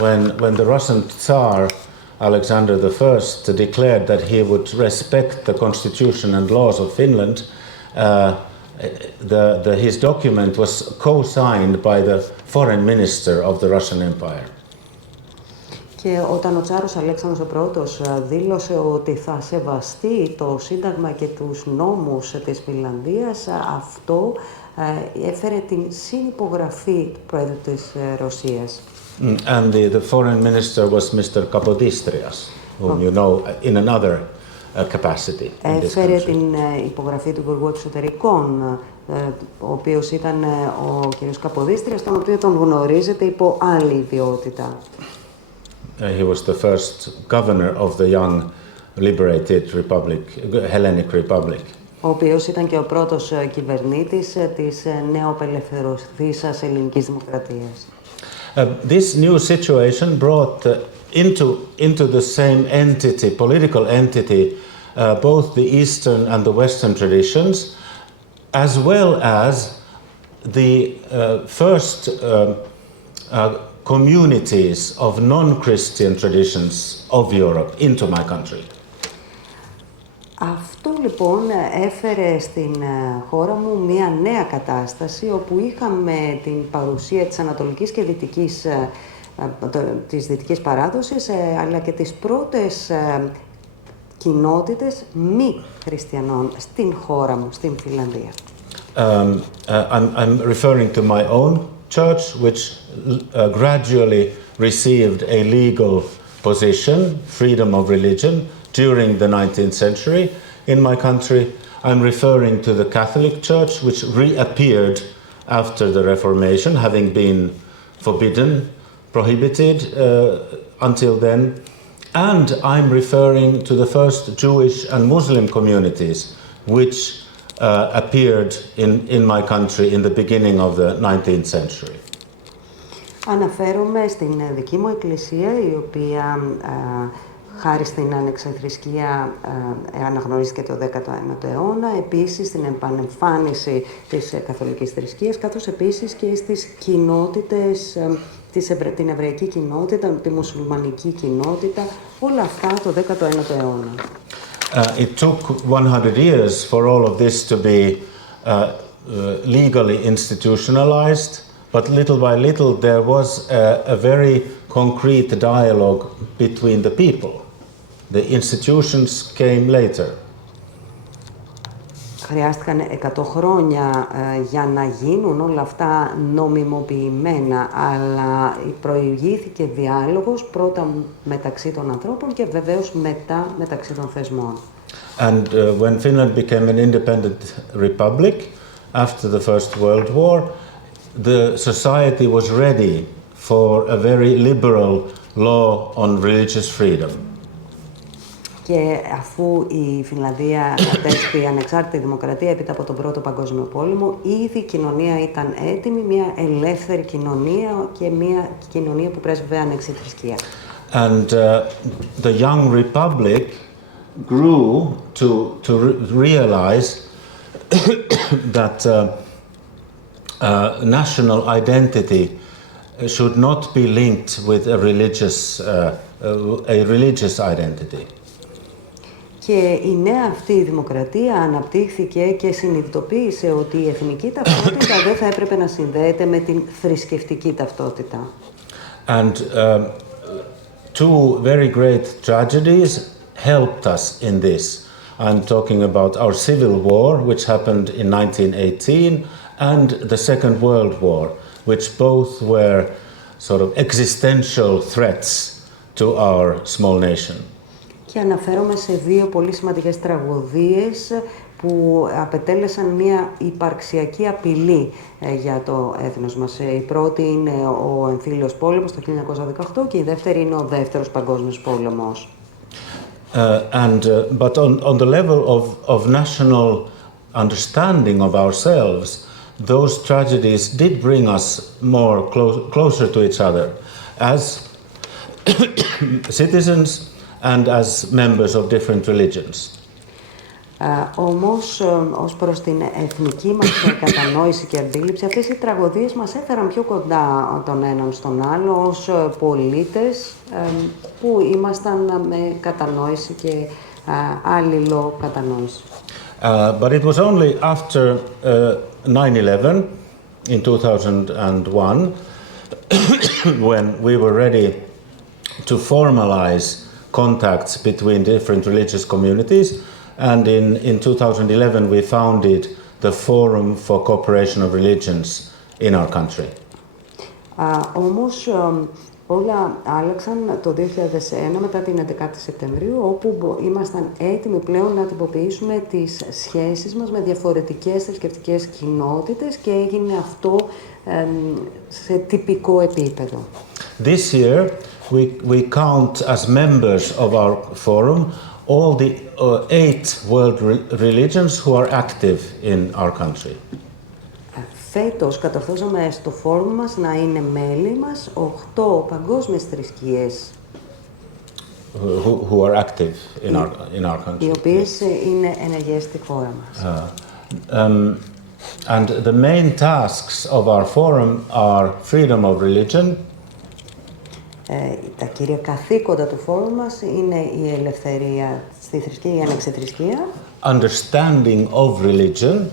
when the Russian Tsar Alexander I declared that he would respect the constitution and laws of Finland, his document was co-signed by the foreign minister of the Russian Empire. Και όταν ο Τσάρος Αλέξανδρος ο Πρώτος δήλωσε ότι θα σεβαστεί το Σύνταγμα και τους νόμους της Φινλανδίας, αυτό έφερε την συνυπογραφή του Πρόεδρου της Ρωσίας. And the foreign minister was Mr. Kapodistrias, whom you know in another capacity in this Έφερε country. την υπογραφή του Υπουργού Εξωτερικών, ο οποίος ήταν ο κ. Καποδίστριας, τον οποίο τον γνωρίζετε υπό άλλη ιδιότητα. He was the first governor of the young liberated republic, Hellenic Republic. Ο οποίος ήταν και ο πρώτος κυβερνήτης της νεοαπελευθερωθήσας ελληνικής δημοκρατίας. This new situation brought into the same entity, political entity, both the Eastern and the Western traditions, as well as the first communities of non-Christian traditions of Europe into my country. Αυτό λοιπόν έφερε στην χώρα μου μια νέα κατάσταση όπου είχαμε την παρουσία της ανατολικής και της δυτικής παράδοσης αλλά και τις πρώτες κοινότητες μη χριστιανών στην χώρα μου, στην Φινλανδία. I'm referring to my own church, which gradually received a legal position, freedom of religion, during the 19th century in my country. I'm referring to the Catholic Church, which reappeared after the Reformation, having been forbidden, prohibited until then. And I'm referring to the first Jewish and Muslim communities, which appeared in my country in the beginning of the 19th century. Αναφέρομαι στην δική μου εκκλησία, η οποία χάρη στην ανεξαθρησκεία αναγνωρίστηκε το 19ο αιώνα, επίσης στην επανεμφάνιση της καθολικής θρησκείας, καθώς επίσης και στις κοινότητες, την εβραϊκή κοινότητα, τη μουσουλμανική κοινότητα, όλα αυτά το 19ο αιώνα. It took 100 years for all of this to be legally institutionalized, but little by little there was a very concrete dialogue between the people. The institutions came later. Χρειάστηκαν 100 χρόνια για να γίνουν όλα αυτά νομιμοποιημένα, αλλά προηγήθηκε διάλογος πρώτα μεταξύ των ανθρώπων και βεβαίως μετά μεταξύ των θεσμών. And when Finland became an independent republic after the First World War, the society was ready for a very liberal law on religious freedom. Και αφού η Φινλανδία κατέστη ανεξάρτητη δημοκρατία έπειτα από τον Πρώτο Παγκόσμιο Πόλεμο, ήδη η κοινωνία ήταν έτοιμη, μια ελεύθερη κοινωνία και μια κοινωνία που πρέσβευε ανεξιθρησκεία. And the young republic grew to realize that national identity should not be linked with a religious identity. Και η νέα αυτή η δημοκρατία αναπτύχθηκε και συνειδητοποίησε ότι η εθνική ταυτότητα δεν θα έπρεπε να συνδέεται με την θρησκευτική ταυτότητα. And two very great tragedies helped us in this. I'm talking about our civil war, which happened in 1918, and the Second World War, which both were sort of existential threats to our small nation. Και αναφέρομαι σε δύο πολύ σημαντικές τραγωδίες που απετέλεσαν μια υπαρξιακή απειλή για το έθνος μας. Η πρώτη είναι ο εμφύλιος πόλεμος το 1918 και η δεύτερη είναι ο Δεύτερος Παγκόσμιος Πόλεμος. But on the level of national understanding of ourselves, those tragedies did bring us more closer to each other as citizens and as members of different religions. Όμως, ως προς την εθνική μας κατανόηση και αντίληψη, αυτές οι τραγωδίες μας έφεραν πιο κοντά τον έναν στον άλλο ως πολίτες που ήμασταν με κατανόηση και άλληλο κατανόηση. But it was only after 9/11 in 2001 when we were ready to formalize contacts between different religious communities, and in 2011 we founded the Forum for Cooperation of Religions in our country. Όμως όλα άλλαξαν το 2001 μετά την 11η Σεπτεμβρίου, όπου ήμασταν έτοιμοι πλέον να τυποποιήσουμε τις σχέσεις μας με διαφορετικές θρησκευτικές κοινότητες και έγινε αυτό σε τυπικό επίπεδο. This year we count as members of our forum all the 8 world religions who are active in our country. Φέτος κατορθώσαμε στο φόρουμ μας να είναι μέλη μας 8 παγκόσμιες θρησκείες who are active in our country. Οι οποίες είναι ενεργές στη χώρα μας. And the main tasks of our forum are freedom of religion. Τα κύρια καθήκοντα του φόρουμ μας είναι η ελευθερία στη θρησκεία, η ανεξιθρησκεία. Understanding of religion.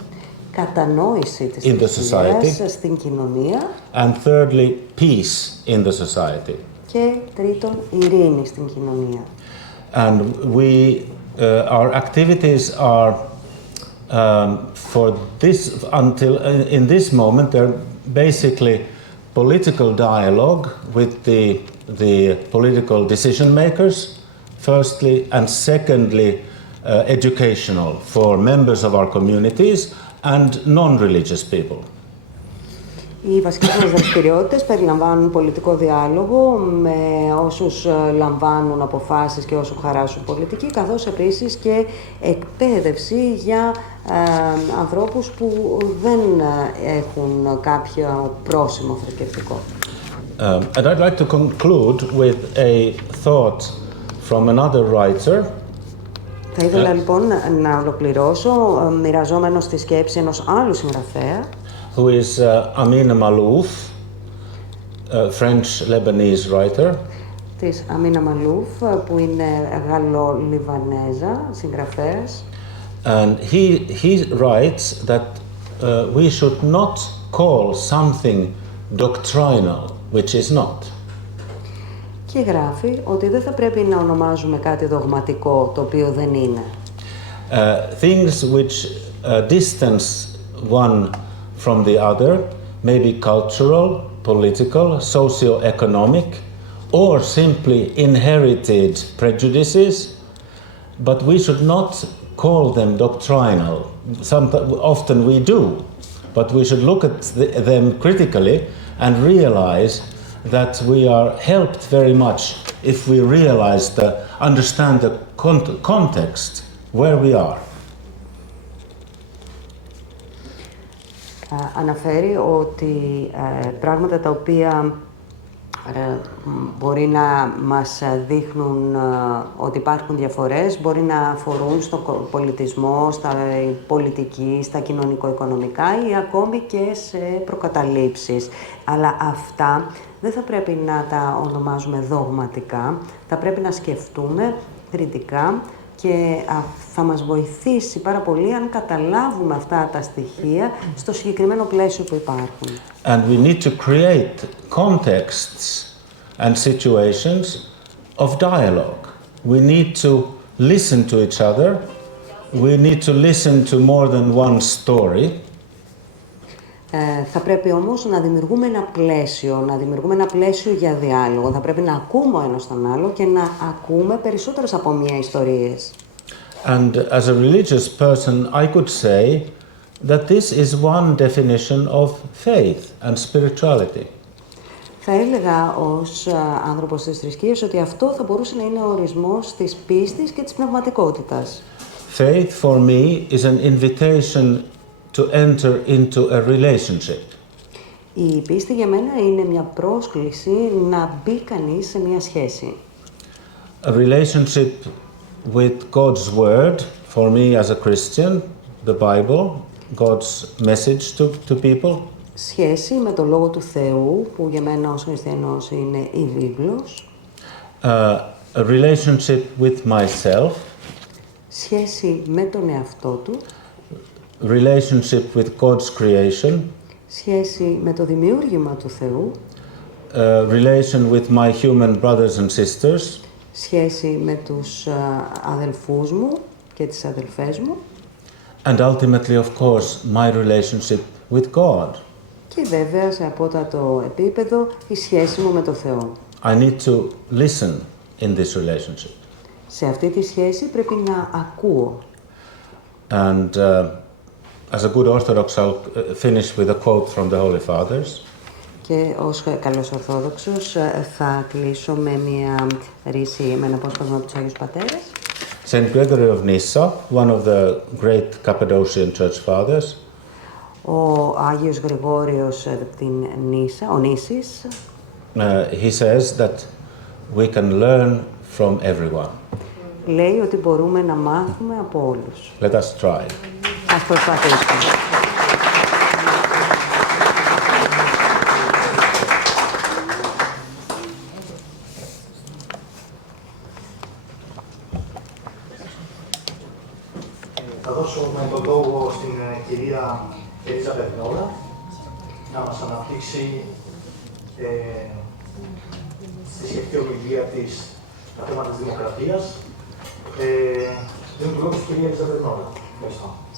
Κατανόηση της θρησκείας στην κοινωνία. And thirdly, peace in the society. Και τρίτον, ειρήνη στην κοινωνία. And our activities are for this in this moment they're basically political dialogue with the political decision makers, firstly, and secondly, educational for members of our communities and non-religious people. Οι βασικές μας δραστηριότητες περιλαμβάνουν πολιτικό διάλογο με όσους λαμβάνουν αποφάσεις και όσους χαράσουν πολιτική, καθώς επίσης και εκπαίδευση για ανθρώπους που δεν έχουν κάποιο πρόσημο θρησκευτικό. And I'd like to conclude with a thought from another writer. Θα ήθελα λοιπόν να ολοκληρώσω μοιραζόμενος τη σκέψη ενός άλλου συγγραφέα, who is Amina Malouf, a French-Lebanese writer. της Αμίνα Μαλούφ, που είναι Γαλλο-Λιβανέζα συγγραφέας. And he writes that we should not call something doctrinal, which is not. Και γράφει ότι δεν θα πρέπει να ονομάζουμε κάτι δογματικό, το οποίο δεν είναι. Things which distance one from the other may be cultural, political, socio-economic, or simply inherited prejudices, but we should not call them doctrinal. Often we do, but we should look at them critically and realize that we are helped very much if we understand the context where we are. Αναφέρει ότι πράγματα τα οποία μπορεί να μας δείχνουν ότι υπάρχουν διαφορές, μπορεί να αφορούν στον πολιτισμό, στα πολιτική, στα κοινωνικο-οικονομικά ή ακόμη και σε προκαταλήψεις. Αλλά αυτά δεν θα πρέπει να τα ονομάζουμε δογματικά, θα πρέπει να σκεφτούμε κριτικά και θα μας βοηθήσει πάρα πολύ αν καταλάβουμε αυτά τα στοιχεία στο συγκεκριμένο πλαίσιο που υπάρχουν. And we need to create contexts and situations of dialogue. We need to listen to each other. We need to listen to more than one story. Θα πρέπει όμως να δημιουργούμε ένα πλαίσιο για διάλογο. Θα πρέπει να ακούμε ο ένας τον άλλο και να ακούμε περισσότερες από μία ιστορίες. And as a religious person, I could say that this is one definition of faith and spirituality. Θα έλεγα ως άνθρωπος της θρησκείας ότι αυτό θα μπορούσε να είναι ο ορισμός της πίστης και της πνευματικότητας. Faith for me is an invitation to enter into a relationship. Η πίστη για μένα είναι μια πρόσκληση να μπει κανείς σε μια σχέση. A relationship with God's word, for me as a Christian, the Bible, God's message to people. Σχέση με το Λόγο του Θεού, που για μένα ως χριστιανός είναι η βίβλος. A relationship with myself. Σχέση με τον εαυτό του. Relationship with God's creation. Σχέση με το δημιούργημα του Θεού. Relation with my human brothers and sisters. Σχέση με τους αδελφούς μου και τις αδελφές μου. And ultimately, of course, my relationship with God. Και βέβαια, σε απότατο επίπεδο, η σχέση μου με τον Θεό. I need to listen in this relationship. Σε αυτή τη σχέση πρέπει να ακούω. And as a good Orthodox, I'll finish with a quote from the Holy Fathers. Και ως καλός Ορθόδοξος θα κλείσω με μια ρίση, με ένα απόσπασμα από τους Άγιους Πατέρες. Saint Gregory of Nyssa, one of the great Cappadocian church fathers. Ο Άγιος Γρηγόριος την Νύσα, ο Νύσης, he says that we can learn from everyone. λέει ότι μπορούμε να μάθουμε από όλους. Let us try. Ας προσπαθήσουμε. Θα δώσω τον λόγο στην κυρία Ελίζα να μας αναπτύξει στη σχετική ομιλία της τα θέματα της δημοκρατίας. Δίνω τον λόγο στην κυρία Ελίζα Μπερνόλα.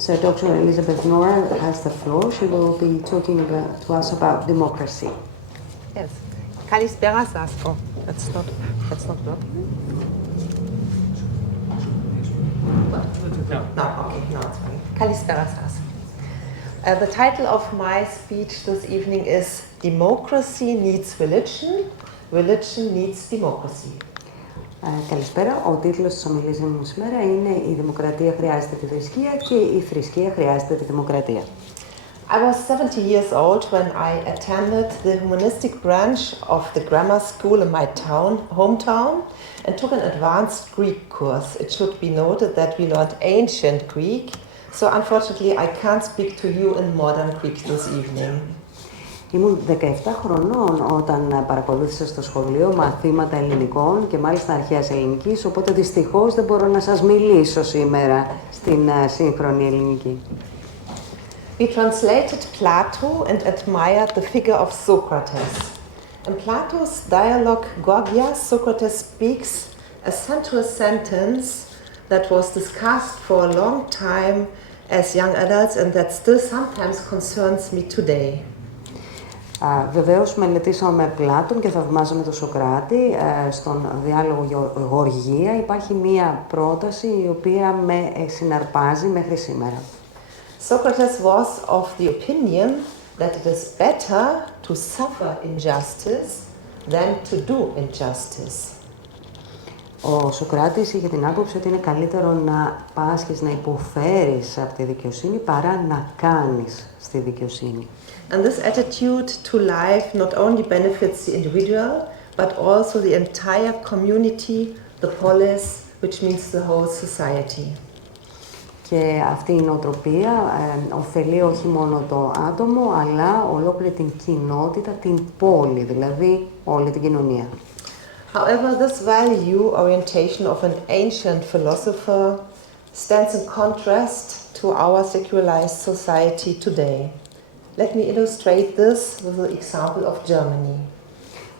So Dr. Elizabeth Nora has the floor. She will be talking to us about democracy. Yes. Kalispera σας. Oh, that's not working. No, okay, no, it's fine. Kalispera σας. The title of my speech this evening is Democracy Needs Religion, Religion Needs Democracy. Καλησπέρα. Ο τίτλος της ομιλίας μου σήμερα είναι «Η δημοκρατία χρειάζεται τη θρησκεία και η θρησκεία χρειάζεται τη δημοκρατία». I was 70 years old when I attended the humanistic branch of the grammar school in my hometown, and took an advanced Greek course. It should be noted that we learned ancient Greek, so unfortunately I can't speak to you in modern Greek this evening. Ήμουν 17 χρονών όταν παρακολούθησα στο σχολείο μαθήματα ελληνικών και μάλιστα αρχαίας ελληνικής, οπότε δυστυχώς δεν μπορώ να σας μιλήσω σήμερα στην σύγχρονη ελληνική. We translated Plato and admired the figure of Socrates. In Plato's dialogue Gorgias, Socrates speaks a sensuous sentence that was discussed for a long time as young adults and that still sometimes concerns me today. Βεβαίως μελετήσαμε Πλάτων και θαυμάζαμε τον Σοκράτη. Στον διάλογο Γοργία υπάρχει μία πρόταση η οποία με συναρπάζει μέχρι σήμερα. Socrates was of the opinion that it is better to suffer injustice than to do injustice. Ο Σοκράτης είχε την άποψη ότι είναι καλύτερο να πάσχεις, να υποφέρεις από τη δικαιοσύνη παρά να κάνεις στη δικαιοσύνη. And this attitude to life not only benefits the individual, but also the entire community, the polis, which means the whole society. Και αυτή η νοοτροπία ωφελεί όχι μόνο το άτομο, αλλά ολόκληρη την κοινότητα, την πόλη, δηλαδή όλη την κοινωνία. However, this value orientation of an ancient philosopher stands in contrast to our secularized society today. Let me illustrate this with the example of Germany.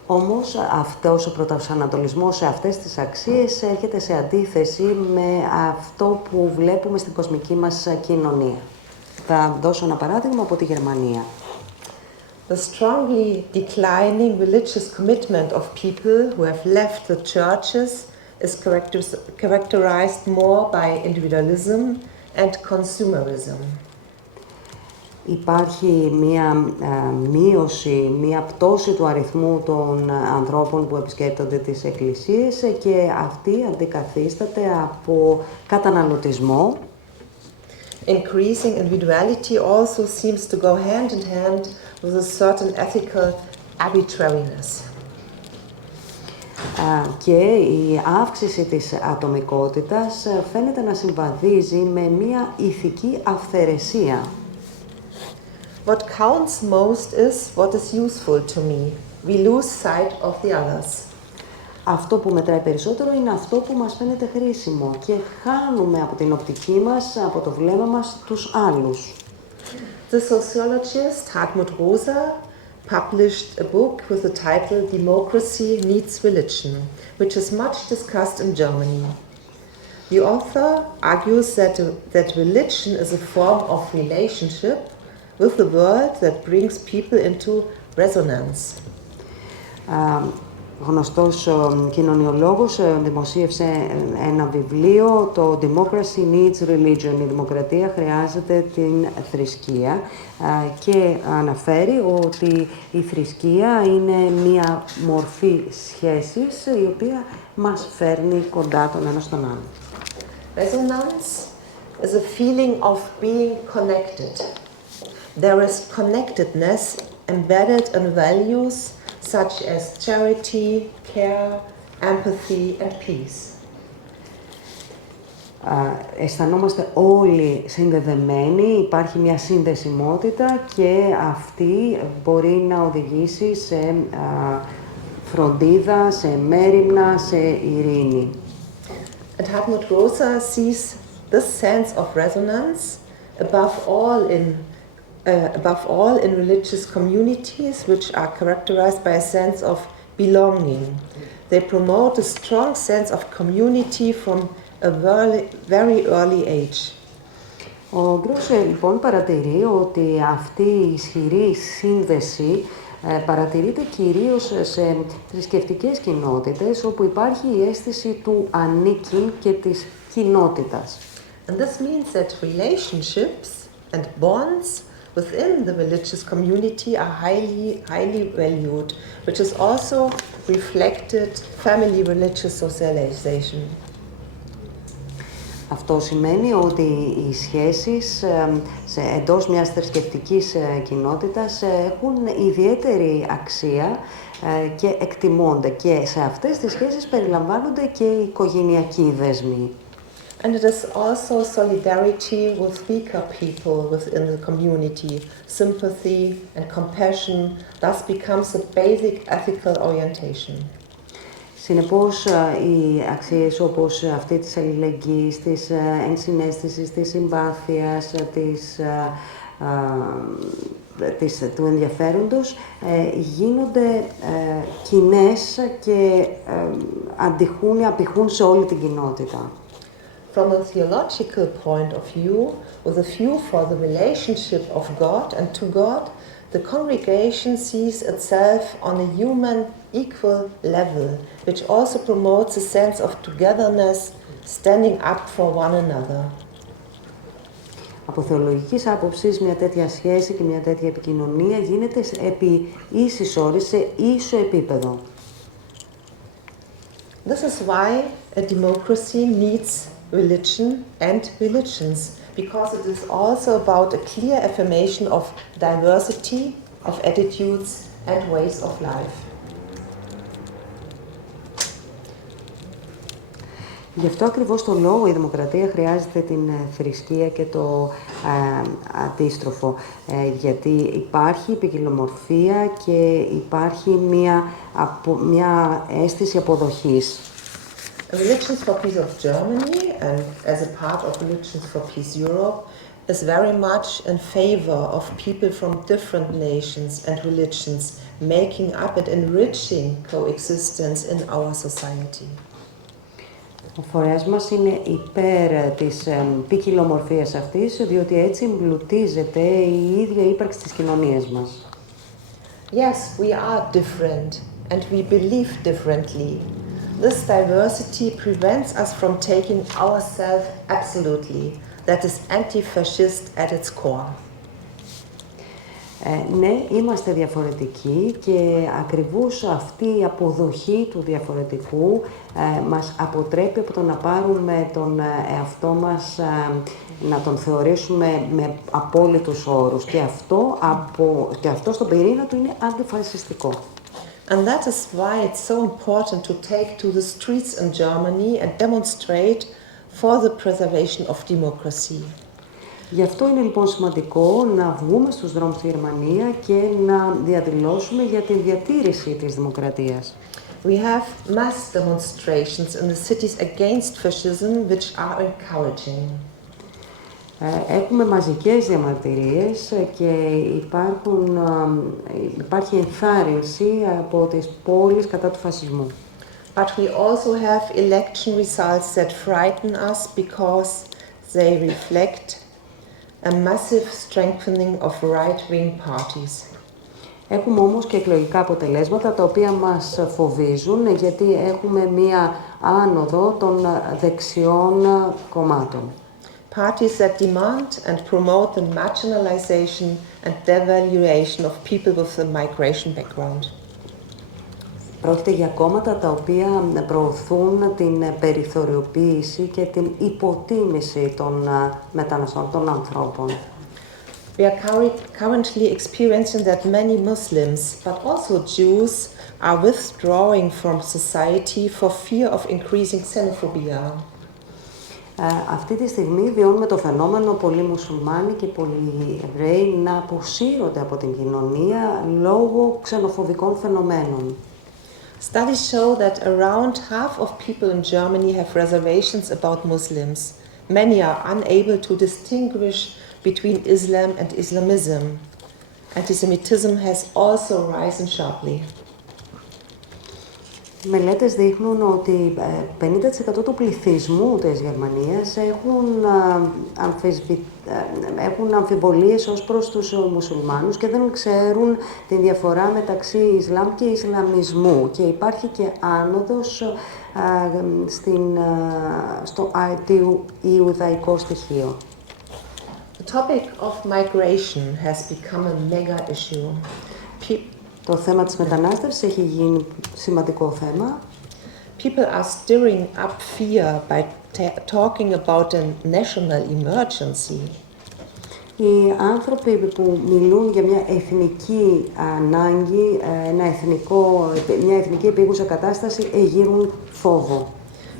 Όμως αυτός ο προσανατολισμός σε αυτές τις αξίες έρχεται σε αντίθεση με αυτό που βλέπουμε στην κοσμική μας κοινωνία. Θα δώσω ένα παράδειγμα από τη Γερμανία. The strongly declining religious commitment of people who have left the churches is characterized more by individualism and consumerism. Υπάρχει μία μείωση, μία πτώση του αριθμού των ανθρώπων που επισκέπτονται τις εκκλησίες και αυτή αντικαθίσταται από καταναλωτισμό. Increasing individuality also seems to go hand in hand with a certain ethical arbitrariness. Και η αύξηση της ατομικότητας φαίνεται να συμβαδίζει με μία ηθική αυθαιρεσία. What counts most is what is useful to me. We lose sight of the others. Αυτό που μετράει περισσότερο είναι αυτό που μας φαίνεται χρήσιμο και χάνουμε από την οπτική μας, από το βλέμμα μας, τους άλλους. The sociologist Hartmut Rosa published a book with the title Democracy Needs Religion, which is much discussed in Germany. The author argues that religion is a form of relationship with the world that brings people into resonance. Γνωστός κοινωνιολόγος δημοσίευσε ένα βιβλίο, το Democracy Needs Religion, η δημοκρατία χρειάζεται την θρησκεία, και αναφέρει ότι η θρησκεία είναι μία μορφή σχέσης η οποία μας φέρνει κοντά τον ένα στον άλλο. Resonance is a feeling of being connected. There is connectedness embedded in values such as charity, care, empathy and peace. Αισθανόμαστε όλοι συνδεδεμένοι, υπάρχει μια συνδεσιμότητα και αυτή μπορεί να οδηγήσει σε φροντίδα, σε μέριμνα, σε ειρήνη. And Hartmut Rosa sees this sense of resonance above all in religious communities which are characterized by a sense of belonging. They promote a strong sense of community from a very early age. Ο Γκρός λοιπόν παρατηρεί ότι αυτή η ισχυρή σύνδεση παρατηρείται κυρίως σε θρησκευτικές κοινότητες όπου υπάρχει η αίσθηση του ανήκειν και της κοινότητας. And this means that relationships and bonds within the religious community are highly valued, which is also reflected family religious socialization. Αυτό σημαίνει ότι οι σχέσεις εντός μιας θρησκευτικής κοινότητας έχουν ιδιαίτερη αξία και εκτιμώνται. Και σε αυτές τις σχέσεις περιλαμβάνονται και οι οικογενειακοί δεσμοί. And it is also solidarity with weaker people within the community. Sympathy and compassion thus becomes a basic ethical orientation. Συνεπώς, οι αξίες όπως αυτή της αλληλεγγύης, της ενσυναίσθησης, της συμπάθειας, του ενδιαφέροντος γίνονται κοινές και απηχούν σε όλη την κοινότητα. From a theological point of view, with a view for the relationship of God and to God, the congregation sees itself on a human equal level, which also promotes a sense of togetherness, standing up for one another. Από θεολογικής άποψης, μια τέτοια σχέση και μια τέτοια επικοινωνία γίνεται επί ίσης όρης, σε ίσο επίπεδο. This is why a democracy needs religion and religions, because it is also about a clear affirmation of diversity of attitudes and ways of life. Γι' αυτό ακριβώς το λόγο η δημοκρατία χρειάζεται την θρησκεία και το αντίστροφο, γιατί υπάρχει ποικιλομορφία και υπάρχει μια αίσθηση αποδοχής. Religions for Peace of Germany, and as a part of Religions for Peace Europe, is very much in favor of people from different nations and religions, making up and enriching coexistence in our society. Ο φορέας μας είναι υπέρ της ποικιλομορφίας αυτής, διότι έτσι εμπλουτίζεται η ίδια ύπαρξη της κοινωνίας μας. Yes, we are different and we believe differently. This diversity prevents us from taking ourselves absolutely. That is anti-fascist at its core. Ναι, είμαστε διαφορετικοί και ακριβώς αυτή η αποδοχή του διαφορετικού μας αποτρέπει από το να πάρουμε τον εαυτό μας, να τον θεωρήσουμε με απόλυτους όρους. Και αυτό στον πυρήνα του είναι αντιφασιστικό. And that is why it's so important to take to the streets in Germany and demonstrate for the preservation of democracy. Γι' αυτό είναι λοιπόν σημαντικό να βγούμε στους δρόμους στη Γερμανία και να διαδηλώσουμε για τη διατήρηση της δημοκρατίας. We have mass demonstrations in the cities against fascism which are encouraging. Έχουμε μαζικές διαμαρτυρίες και υπάρχει ενθάρρυνση από τις πόλεις κατά του φασισμού. But we also have election results that frighten us because they reflect a massive strengthening of right-wing parties. Έχουμε όμως και εκλογικά αποτελέσματα τα οποία μας φοβίζουν, γιατί έχουμε μία άνοδο των δεξιών κομμάτων. Parties that demand and promote the marginalization and devaluation of people with a migration background. Πρόκειται για κόμματα τα οποία προωθούν την περιθωριοποίηση και την υποτίμηση των μεταναστών, των ανθρώπων. We are currently experiencing that many Muslims, but also Jews, are withdrawing from society for fear of increasing xenophobia. Αυτή τη στιγμή βιώνουμε το φαινόμενο πολλοί μουσουλμάνοι και πολλοί Εβραίοι να αποσύρονται από την κοινωνία λόγω ξενοφοβικών φαινομένων. Studies show that around half of people in Germany have reservations about Muslims. Many are unable to distinguish between Islam and Islamism. Antisemitism has also risen sharply. Μελέτες δείχνουν ότι 50% του πληθυσμού της Γερμανίας έχουν αμφιβολίες ως προς τους μουσουλμάνους και δεν ξέρουν την διαφορά μεταξύ Ισλάμ και Ισλαμισμού. Και υπάρχει και άνοδος στο ιουδαϊκό στοιχείο. The topic of migration has become a mega issue. Το θέμα της μετανάστευσης έχει γίνει σημαντικό θέμα. people are stirring up fear by talking about a national emergency. Οι άνθρωποι που μιλούν για μια εθνική ανάγκη, μια εθνική επίγουσα κατάσταση, εγείρουν φόβο.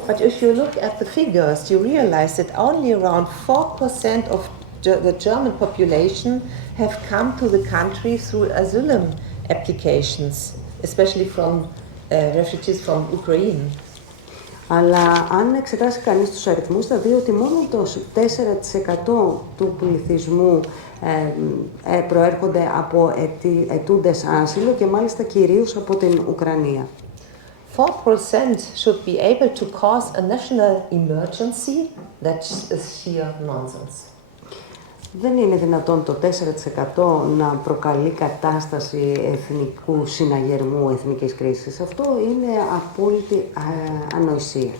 But if you look at the figures, you realize that only around 4% of the German population have come to the country through asylum applications, especially from refugees from Ukraine. Αλλά αν εξετάσει κανείς τους αριθμούς, θα δει ότι μόνο το 4% του πληθυσμού προέρχονται από αιτούντες άσυλο και μάλιστα κυρίως από την Ουκρανία. 4% should be able to cause a national emergency. That is sheer nonsense. Δεν είναι δυνατόν το 4% να προκαλεί κατάσταση εθνικού συναγερμού, εθνικής κρίσης. Αυτό είναι απόλυτη ανοησία.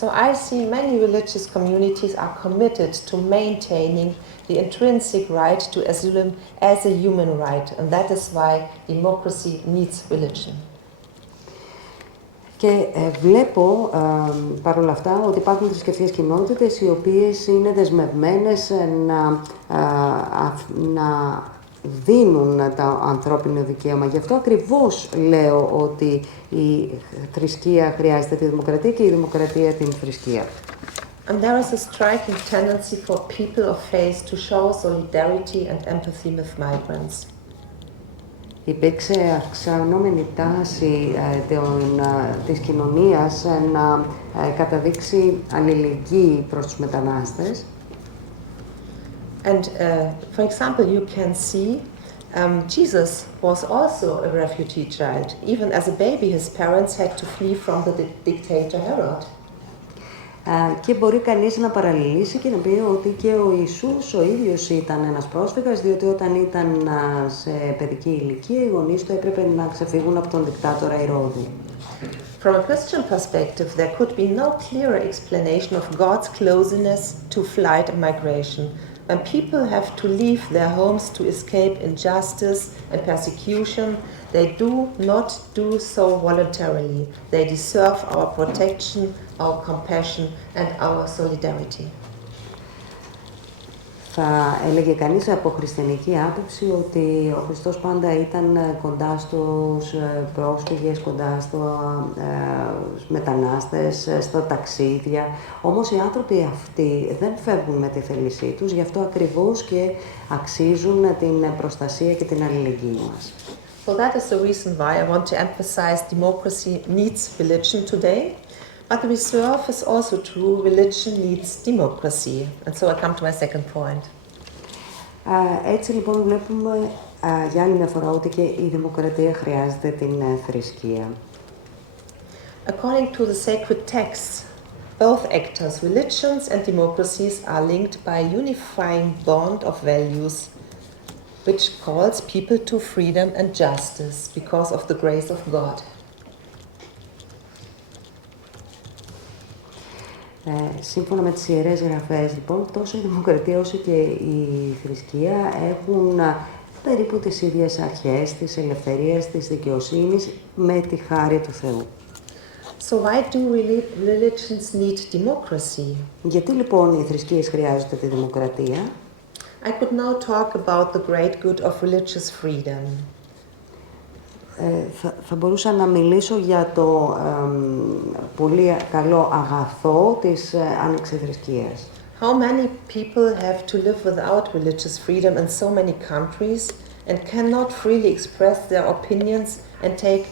So I see many religious communities are committed to maintaining the intrinsic right to asylum as a human right, and that is why democracy needs religion. Και βλέπω παρόλα αυτά ότι υπάρχουν θρησκευτικές κοινότητες οι οποίες είναι δεσμευμένες να δίνουν το ανθρώπινο δικαίωμα. Γι' αυτό ακριβώς λέω ότι η θρησκεία χρειάζεται τη δημοκρατία και η δημοκρατία την θρησκεία. And there is a striking tendency for people of faith to show solidarity and empathy with migrants. Υπήρξε αυξανόμενη τάση της κοινωνίας να καταδείξει αλληλεγγύη προς τους μετανάστες. And for example, you can see Jesus was also a refugee child. Even as a baby, his parents had to flee from the dictator Herod. Και μπορεί κανείς να παραλληλήσει και να πει ότι και ο Ιησούς ο ίδιος ήταν ένας πρόσφυγας, διότι όταν ήταν σε παιδική ηλικία οι γονείς του έπρεπε να ξεφύγουν από τον δικτάτορα Ηρώδη. From a Christian perspective, there could be no clearer explanation of God's closeness to flight and migration. When people have to leave their homes to escape injustice and persecution, they do not do so voluntarily. They deserve our protection, our compassion and our solidarity. Θα έλεγε κανείς από χριστιανική άποψη ότι ο Χριστός πάντα ήταν κοντά στους πρόσφυγες, κοντά στους μετανάστες, στα ταξίδια. Όμως οι άνθρωποι αυτοί δεν φεύγουν με τη θέλησή τους, γι' αυτό ακριβώς και αξίζουν την προστασία και την αλληλεγγύη μας. So that is the reason why I want to emphasize democracy needs religion today. But the reserve is also true, religion needs democracy. And so I come to my second point. Έτσι λοιπόν βλέπουμε για άλλη μια φορά ότι και η δημοκρατία χρειάζεται την θρησκεία. According to the sacred texts, both actors, religions and democracies are linked by a unifying bond of values which calls people to freedom and justice because of the grace of God. Σύμφωνα με τις Ιερές Γραφές, λοιπόν, τόσο η δημοκρατία όσο και η θρησκεία έχουν περίπου τις ίδιες αρχές της ελευθερίας, της δικαιοσύνης, με τη χάρη του Θεού. So why do religions need democracy? Γιατί λοιπόν οι θρησκείες χρειάζονται τη δημοκρατία? I could now talk about the great good of religious freedom. Θα μπορούσα να μιλήσω για το πολύ καλό αγαθό της ανεξιθρησκείας. How many people have to live without religious freedom in so many countries and cannot freely express their opinions and take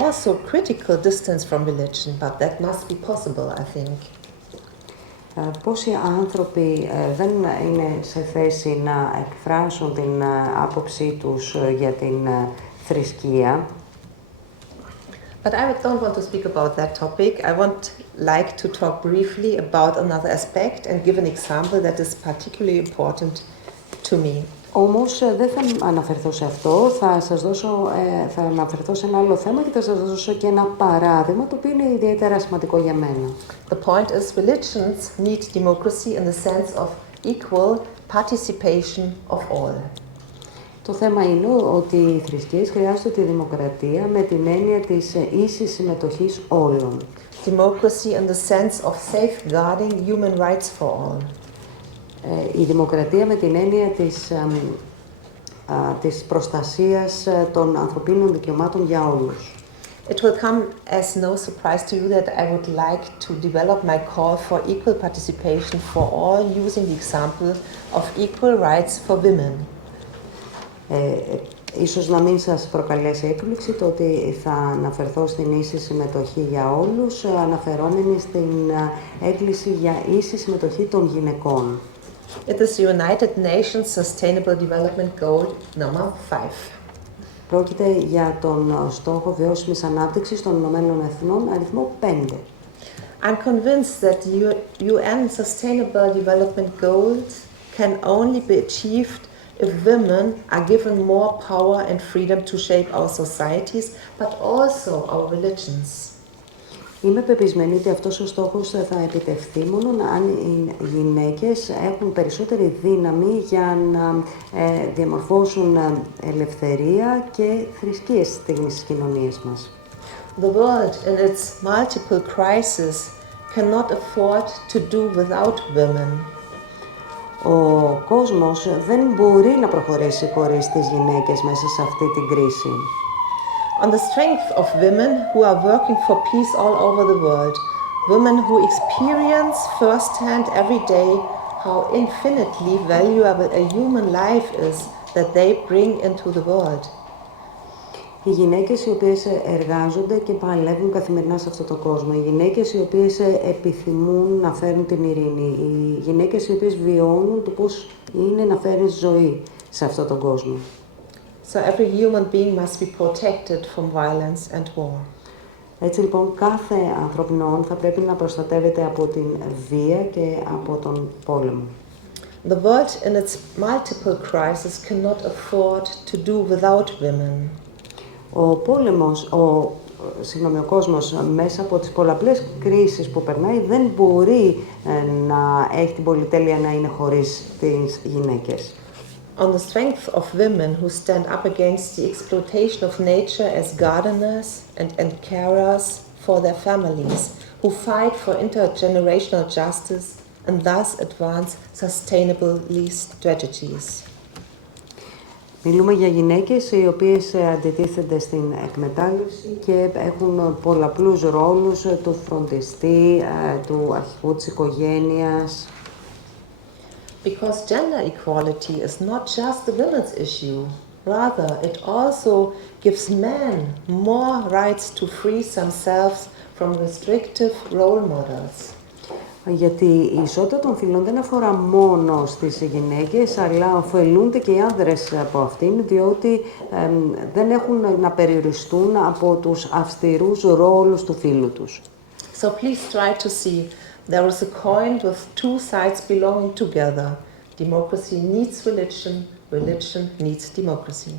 also critical distance from religion, but that must be possible, I think. Πόσοι άνθρωποι δεν είναι σε θέση να εκφράσουν την άποψή τους για την θρησκεία. But I don't want to speak about that topic. I want like to talk briefly about another aspect and give an example that is particularly important to me. Όμως δεν θα αναφερθώ σε αυτό, θα αναφερθώ σε ένα άλλο θέμα και θα σας δώσω και ένα παράδειγμα το οποίο είναι ιδιαίτερα σημαντικό για μένα. The point is religions need democracy in the sense of equal participation of all. Το θέμα είναι ότι οι θρησκείες χρειάζονται τη δημοκρατία με την έννοια της ίσης συμμετοχής όλων. Democracy in the sense of safeguarding human rights for all. Η δημοκρατία με την έννοια της προστασίας των ανθρωπίνων δικαιωμάτων για όλους. It will come as no surprise to you that I would like to develop my call for equal participation for all using the example of equal rights for women. Ίσως να μην σας προκαλέσει έκπληξη το ότι θα αναφερθώ στην ίση συμμετοχή για όλους, αναφερόμενοι στην έκκληση για ίση συμμετοχή των γυναικών. It is the United Nations Sustainable Development Goal number 5. Πρόκειται για τον στόχο βιώσιμης ανάπτυξης των Ηνωμένων Εθνών, αριθμό 5. I'm convinced that UN Sustainable Development Goals can only be achieved if women are given more power and freedom to shape our societies, but also our religions. Είμαι πεπισμένη ότι αυτός ο στόχος θα επιτευχθεί μόνο αν οι γυναίκες έχουν περισσότερη δύναμη για να διαμορφώσουν ελευθερία και θρησκείες στις κοινωνίες μας. The world in its multiple crises cannot afford to do without women. Ο κόσμος δεν μπορεί να προχωρήσει χωρίς τις γυναίκες μέσα σε αυτή την κρίση. On the strength of women who are working for peace all over the world, women who experience firsthand every day how infinitely valuable a human life is that they bring into the world. Οι γυναίκες οι οποίες εργάζονται και παλεύουν καθημερινά σε αυτόν τον κόσμο, οι γυναίκες οι οποίες επιθυμούν να φέρουν την ειρήνη, οι γυναίκες οι οποίες βιώνουν το πώς είναι να φέρεις ζωή σε αυτόν τον κόσμο. So every human being must be protected from violence and war. Έτσι λοιπόν κάθε ανθρώπινο θα πρέπει να προστατεύεται από την βία και από τον πόλεμο. The world in its multiple crises cannot afford to do without women. Ο κόσμος μέσα από τις πολλαπλές κρίσεις που περνάει δεν μπορεί να έχει την πολυτέλεια να είναι χωρίς τις γυναίκες. On the strength of women who stand up against the exploitation of nature as gardeners and carers for their families, who fight for intergenerational justice and thus advance sustainable strategies. Μιλούμε για γυναίκες οι οποίες αντιτίθενται στην εκμετάλλευση και έχουν πολλαπλούς ρόλους του φροντιστή, του αρχηγού της οικογένειας. Because gender equality is not just the women's issue, rather it also gives men more rights to free themselves from restrictive role models. Γιατί η ισότητα των φύλων δεν αφορά μόνο στις γυναίκες, αλλά ωφελούνται και οι άνδρες από αυτήν, διότι δεν έχουν να περιοριστούν από τους αυστηρούς ρόλους του φύλου τους. So please try to see there is a coin with two sides belonging together. Democracy needs religion, religion needs democracy.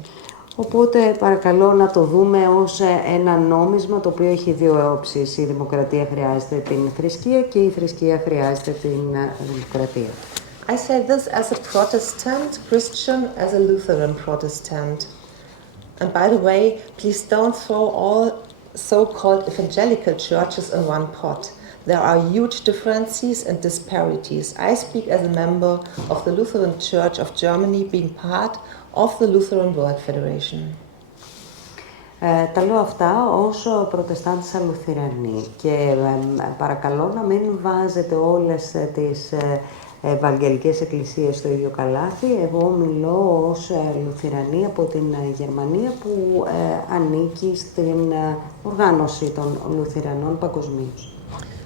Οπότε παρακαλώ να το δούμε ως ένα νόμισμα το οποίο έχει δύο όψεις. Η δημοκρατία χρειάζεται την θρησκεία και η θρησκεία χρειάζεται την δημοκρατία. I say this as a Protestant Christian, as a Lutheran Protestant. And by the way, please don't throw all so-called evangelical churches in one pot. There are huge differences and disparities. I speak as a member of the Lutheran Church of Germany, being part of the Lutheran World Federation. Τα λέω αυτά ως προτεστάντισσα Λουθυρανή και παρακαλώ να μην βάζετε όλες τις ευαγγελικές εκκλησίες στο ίδιο καλάθι. Εγώ μιλώ ως Λουθυρανή από την Γερμανία που ανήκει στην οργάνωση των Λουθυρανών παγκοσμίως.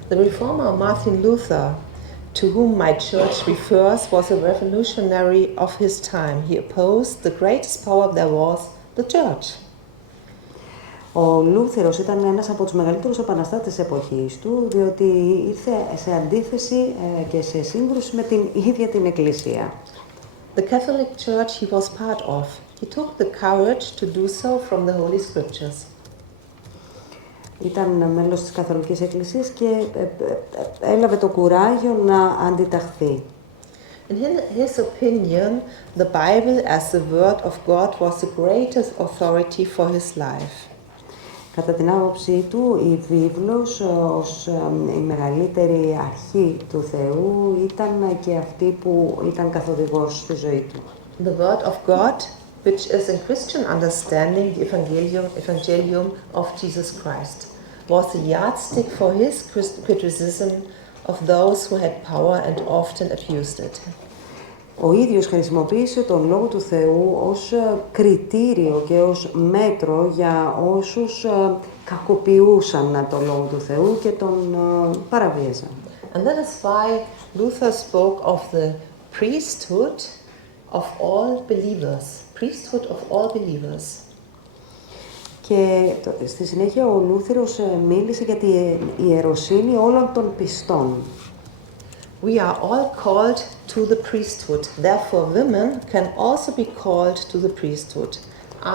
The reformer Martin Luther, to whom my church refers, was a revolutionary of his time. He opposed the greatest power there was, the church. Ο Λούθερος ήταν ένας από τους μεγαλύτερους επαναστάτες της εποχής του, διότι ήρθε σε αντίθεση και σε σύγκρουση με την ίδια την Εκκλησία. The Catholic Church he was part of. He took the courage to do so from the Holy Scriptures. Ήταν μέλος της Καθολικής Εκκλησίας και έλαβε το κουράγιο να αντιταχθεί. In his opinion, the Bible as the word of God was the greatest authority for his life. Κατά την άποψή του, η βίβλος ως η μεγαλύτερη αρχή του Θεού ήταν και αυτή που ήταν καθοδηγός στη ζωή του. The word of God, which is in Christian understanding the evangelium of Jesus Christ, was the yardstick for his criticism of those who had power and often abused it. Ο ίδιος χρησιμοποίησε τον Λόγο του Θεού ως κριτήριο και ως μέτρο για όσους κακοποιούσαν τον Λόγο του Θεού και τον παραβίαζαν. And that is why Luther spoke of the priesthood of all believers. Priesthood of all believers. Και στη συνέχεια ο Λούθυρος μίλησε για την ιεροσύνη όλων των πιστών. We are all called to the priesthood. Therefore, women can also be called to the priesthood.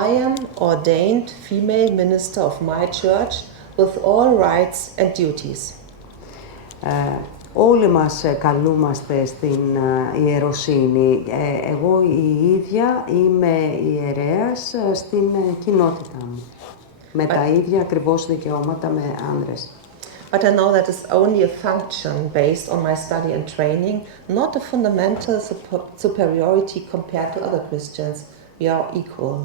I am ordained female minister of my church with all rights and duties. Όλοι μας καλούμαστε στην ιεροσύνη. Εγώ η ίδια είμαι ιερέας στην κοινότητα μου. Με τα ίδια ακριβώς δικαιώματα με άνδρες. But I know that is only a function based on my study and training, not a fundamental superiority compared to other Christians. We are equal.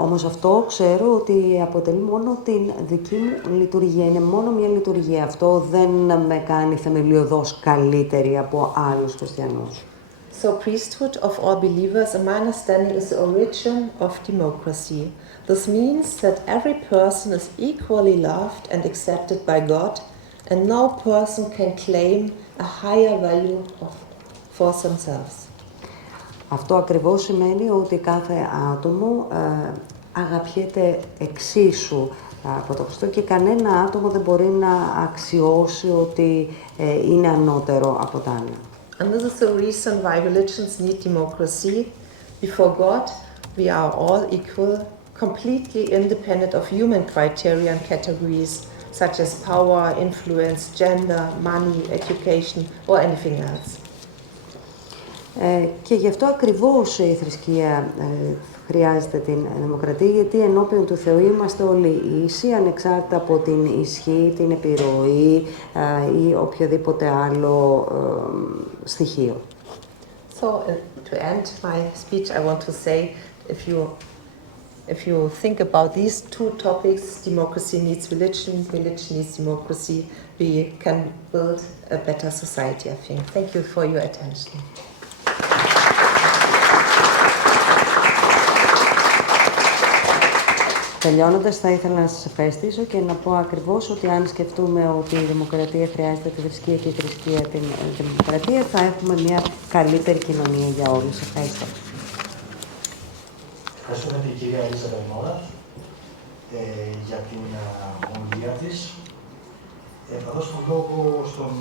Όμως αυτό ξέρω ότι αποτελεί μόνο την δική μου λειτουργία. Είναι μόνο μια λειτουργία. Αυτό δεν με κάνει θεμελιωδώς καλύτερη από άλλους χριστιανούς. So priesthood of all believers, in my understanding, is the origin of democracy. This means that every person is equally loved and accepted by God, and no person can claim a higher value for themselves. Αυτό ακριβώς σημαίνει ότι κάθε άτομο αγαπιέται εξίσου από το Χριστό και κανένα άτομο δεν μπορεί να αξιώσει ότι είναι ανώτερο από τα άλλα. And this is the reason why religions need democracy. Before God, we are all equal, completely independent of human criteria and categories, such as power, influence, gender, money, education, or anything else. Και γι' αυτό ακριβώς η θρησκεία χρειάζεται την δημοκρατία, γιατί ενώπιον του Θεού είμαστε όλοι ίσοι, ανεξάρτητα από την ισχύ, την επιρροή ή οποιοδήποτε άλλο στοιχείο. So, to end my speech, I want to say, if you think about these two topics, democracy needs religion, religion needs democracy, we can build a better society, I think. Thank you for your attention. Τελειώνοντας, θα ήθελα να σας ευχαριστήσω και να πω ακριβώς ότι αν σκεφτούμε ότι η δημοκρατία χρειάζεται τη θρησκεία και η θρησκεία την δημοκρατία, θα έχουμε μια καλύτερη κοινωνία για όλους. Ευχαριστώ. Ευχαριστούμε την κυρία Ελίζα Βερμόρα για την ομιλία της. Θα δώσω τον λόγο στον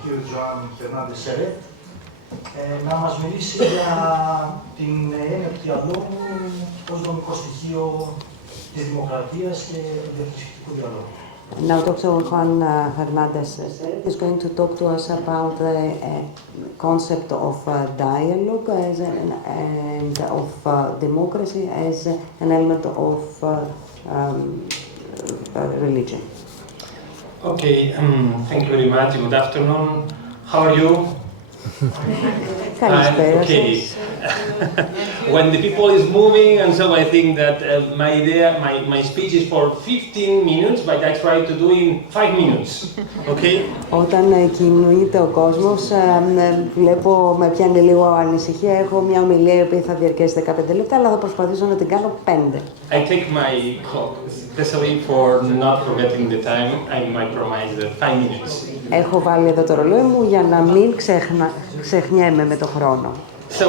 κύριο Τζοάν Φερνάντες Σερέτ να μας μιλήσει για την έννοια του διαλόγου ως δομικό στοιχείο της δημοκρατίας και του διαθρησκευτικού διαλόγου. Now Dr. Juan Fernandez is going to talk to us about the concept of dialogue and of democracy as an element of religion. Okay, thank you very much. Good afternoon. How are you? Okay. When the people is moving, and so I think that my speech is for 15 minutes, but I try to do in 5 minutes. Okay? Όταν κινείται ο κόσμος, βλέπω, με πιάνει λίγο ανησυχία. Έχω μια ομιλία η οποία θα διαρκέσει 15 λεπτά, αλλά θα προσπαθήσω να την κάνω 5. I take my clock, especially for not forgetting the time. I might promise that 5 minutes. Έχω βάλει εδώ το ρολόι μου για να μην ξεχνιέμαι με το χρόνο. So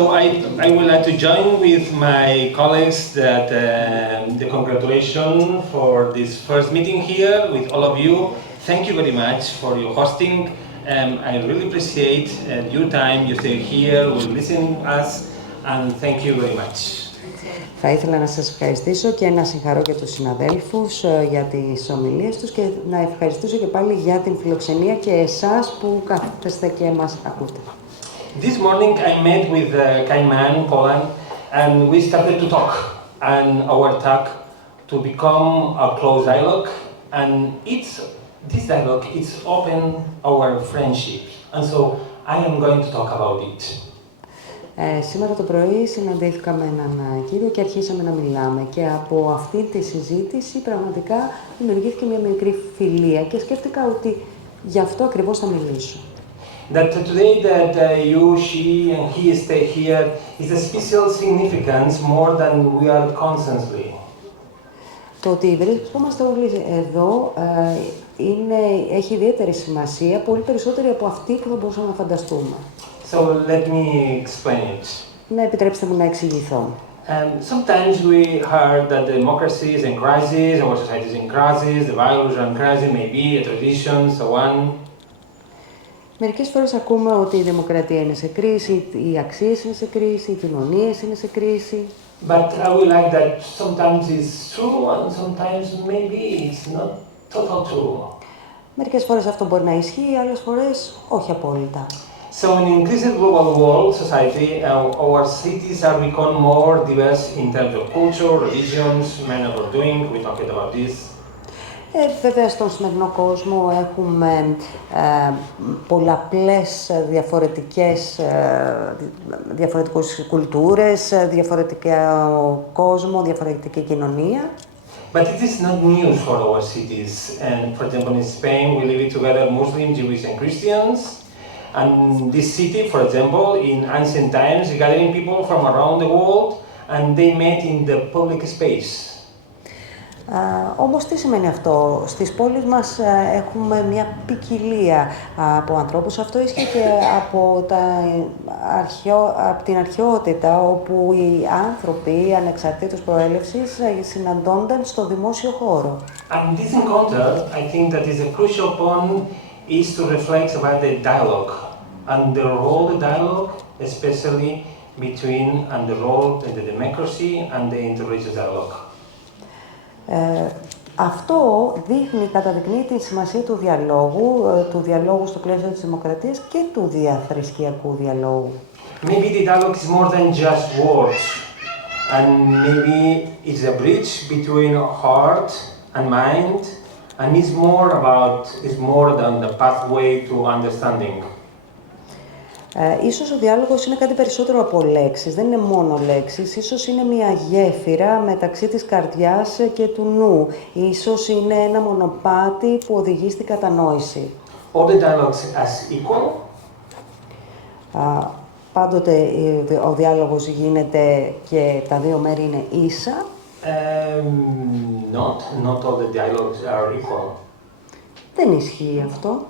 I would like to join with my colleagues that the congratulations for this first meeting here with all of you. Thank you very much for your hosting. I really appreciate your time. You stay here, will listen to us, and thank you very much. Θα ήθελα να σας ευχαριστήσω και να συγχαρώ και τους συναδέλφους για τις ομιλίες τους και να ευχαριστήσω και πάλι για την φιλοξενία και εσάς που κάθεστε και μας ακούτε. This morning I met with a kind man in Poland and we started to talk. And our talk to become a close dialogue. And this dialogue is open our friendship. And so I am going to talk about it. Σήμερα το πρωί συναντήθηκα με έναν κύριο και αρχίσαμε να μιλάμε και από αυτή τη συζήτηση πραγματικά δημιουργήθηκε μια μικρή φιλία και σκέφτηκα ότι γι' αυτό ακριβώς θα μιλήσω. That today that you, she and he stay here is a special significance more than we are constantly. Το ότι βρισκόμαστε όλοι εδώ έχει ιδιαίτερη σημασία, πολύ περισσότερη από αυτή που θα μπορούσαμε να φανταστούμε. So let me explain it. Ναι, επιτρέψτε μου να εξηγηθώ. Sometimes we heard that the democracy is in crisis, our society is in crisis, the values are in crisis, maybe a tradition, so on. Μερικές φορές ακούμε ότι η δημοκρατία είναι σε κρίση, οι αξίες είναι σε κρίση, οι κοινωνίες είναι σε κρίση. But I would like that sometimes it's true and sometimes maybe it's not total true. Μερικές φορές αυτό μπορεί να ισχύει, άλλες φορές όχι απόλυτα. So in an increasingly global world society, our cities are become more diverse in terms of culture, religions, manner of doing. We talked about this. Βέβαια, στον σημερινό κόσμο έχουμε πολλαπλές διαφορετικές κουλτούρες, διαφορετικό κόσμο, διαφορετική κοινωνία. But it is not news for our cities. And for example, in Spain, we live together Muslims, Jews, and Christians. And this city, for example, in ancient times, gathering people from around the world, and they met in the public space. Όμως τι σημαίνει αυτό? Στις πόλεις μας έχουμε μια ποικιλία από ανθρώπους. Αυτό ίσχυε και από την αρχαιότητα, όπου οι άνθρωποι ανεξαρτήτως προέλευσης συναντώνταν στο δημόσιο χώρο. And this encounter, I think that is a crucial point, is to reflect about the dialogue and the role of the dialogue, especially between and the role of the democracy and the interreligious dialogue. Αυτό καταδεικνύει τη σημασία του διαλόγου στο πλαίσιο της δημοκρατίας και του διαθρησκειακού διαλόγου. Maybe the dialogue is more than just words, and maybe it's a bridge between heart and mind, and it's more than the pathway to understanding. Ίσως ο διάλογος είναι κάτι περισσότερο από λέξεις, δεν είναι μόνο λέξεις. Ίσως είναι μια γέφυρα μεταξύ της καρδιάς και του νου. Ίσως είναι ένα μονοπάτι που οδηγεί στην κατανόηση. All the dialogues as equal. Πάντοτε ο διάλογος γίνεται και τα δύο μέρη είναι ίσα. Not all the dialogues are equal. Δεν ισχύει αυτό.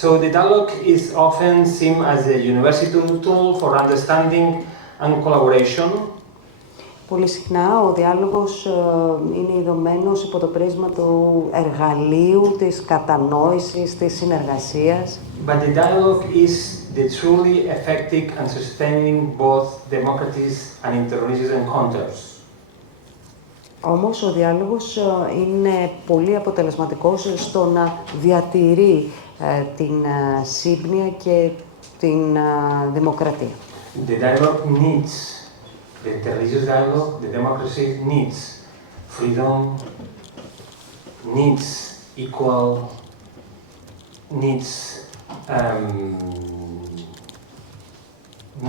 So the dialogue is often seen as a universal tool for understanding and collaboration. Πολύ συχνά ο διάλογος είναι ειδωμένος υπό το πρίσμα του εργαλείου, της κατανόησης, της συνεργασίας. But the dialogue is the truly effective and sustaining both democracies and interreligious encounters. Όμως ο διάλογος είναι πολύ αποτελεσματικός στο να διατηρεί την σύμπνοια και την δημοκρατία. The dialogue needs, the interreligious dialogue, the democracy needs freedom, needs equal, needs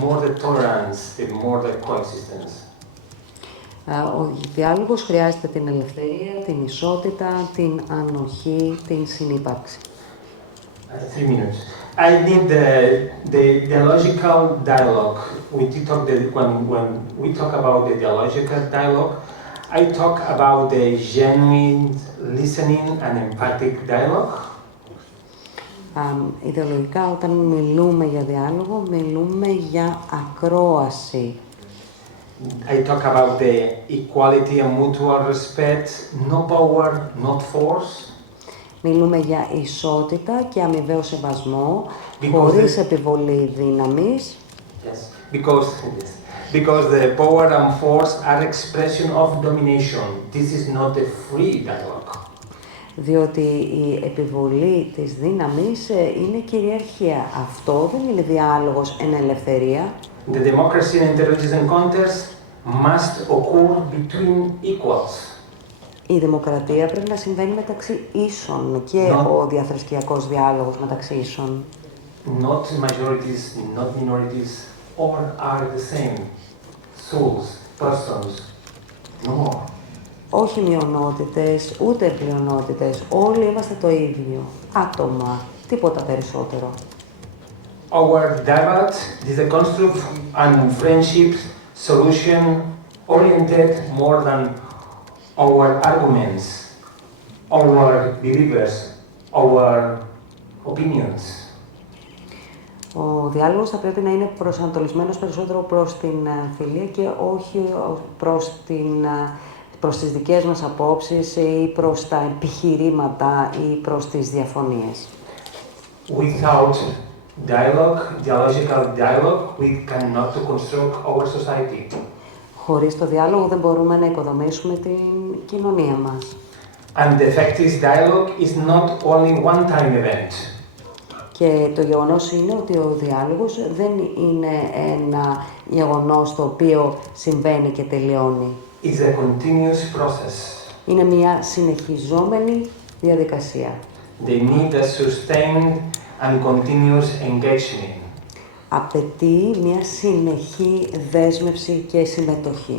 more the tolerance and more the coexistence. Ο διάλογος χρειάζεται την ελευθερία, την ισότητα, την ανοχή, την συνύπαρξη. 3 minutes. I need the dialogical dialogue. When we talk about the dialogical dialogue, I talk about the genuine listening and empathic dialogue. Ιδεολογικά, όταν μιλούμε για διάλογο, μιλούμε για ακρόαση. I talk about the equality and mutual respect, no power, not force. Μιλούμε για ισότητα και αμοιβαίο σεβασμό, χωρίς επιβολή δύναμης. Yes, because the power and force are expression of domination. This is not a free dialogue. διότι η επιβολή της δύναμης είναι κυριαρχία. Αυτό δεν είναι διάλογος εν ελευθερία. The democracy in interreligious encounters must occur between equals. Η δημοκρατία πρέπει να συμβαίνει μεταξύ ίσων και ο διαθρησκειακός διάλογος μεταξύ ίσων. Not majorities, not minorities, all are the same. Souls, persons, no more. Όχι μειονότητες, ούτε πλειονότητες. Όλοι είμαστε το ίδιο. Άτομα, τίποτα περισσότερο. Our debate is a construct and friendship solution oriented more than our arguments, our believers, our opinions. Ο διάλογος θα πρέπει να είναι προσανατολισμένος περισσότερο προς την φιλία και όχι προς τις δικές μας απόψεις ή προς τα επιχειρήματα ή προς τις διαφωνίες. Without dialogical dialogue, we cannot construct our society. Χωρίς το διάλογο δεν μπορούμε να οικοδομήσουμε την κοινωνία μας. And the fact is, dialogue is not only one-time event. Και το γεγονός είναι ότι ο διάλογος δεν είναι ένα γεγονός το οποίο συμβαίνει και τελειώνει. It's a continuous process. Είναι μια συνεχιζόμενη διαδικασία. They need a sustained and continuous engagement. Απαιτεί μια συνεχή δέσμευση και συμμετοχή.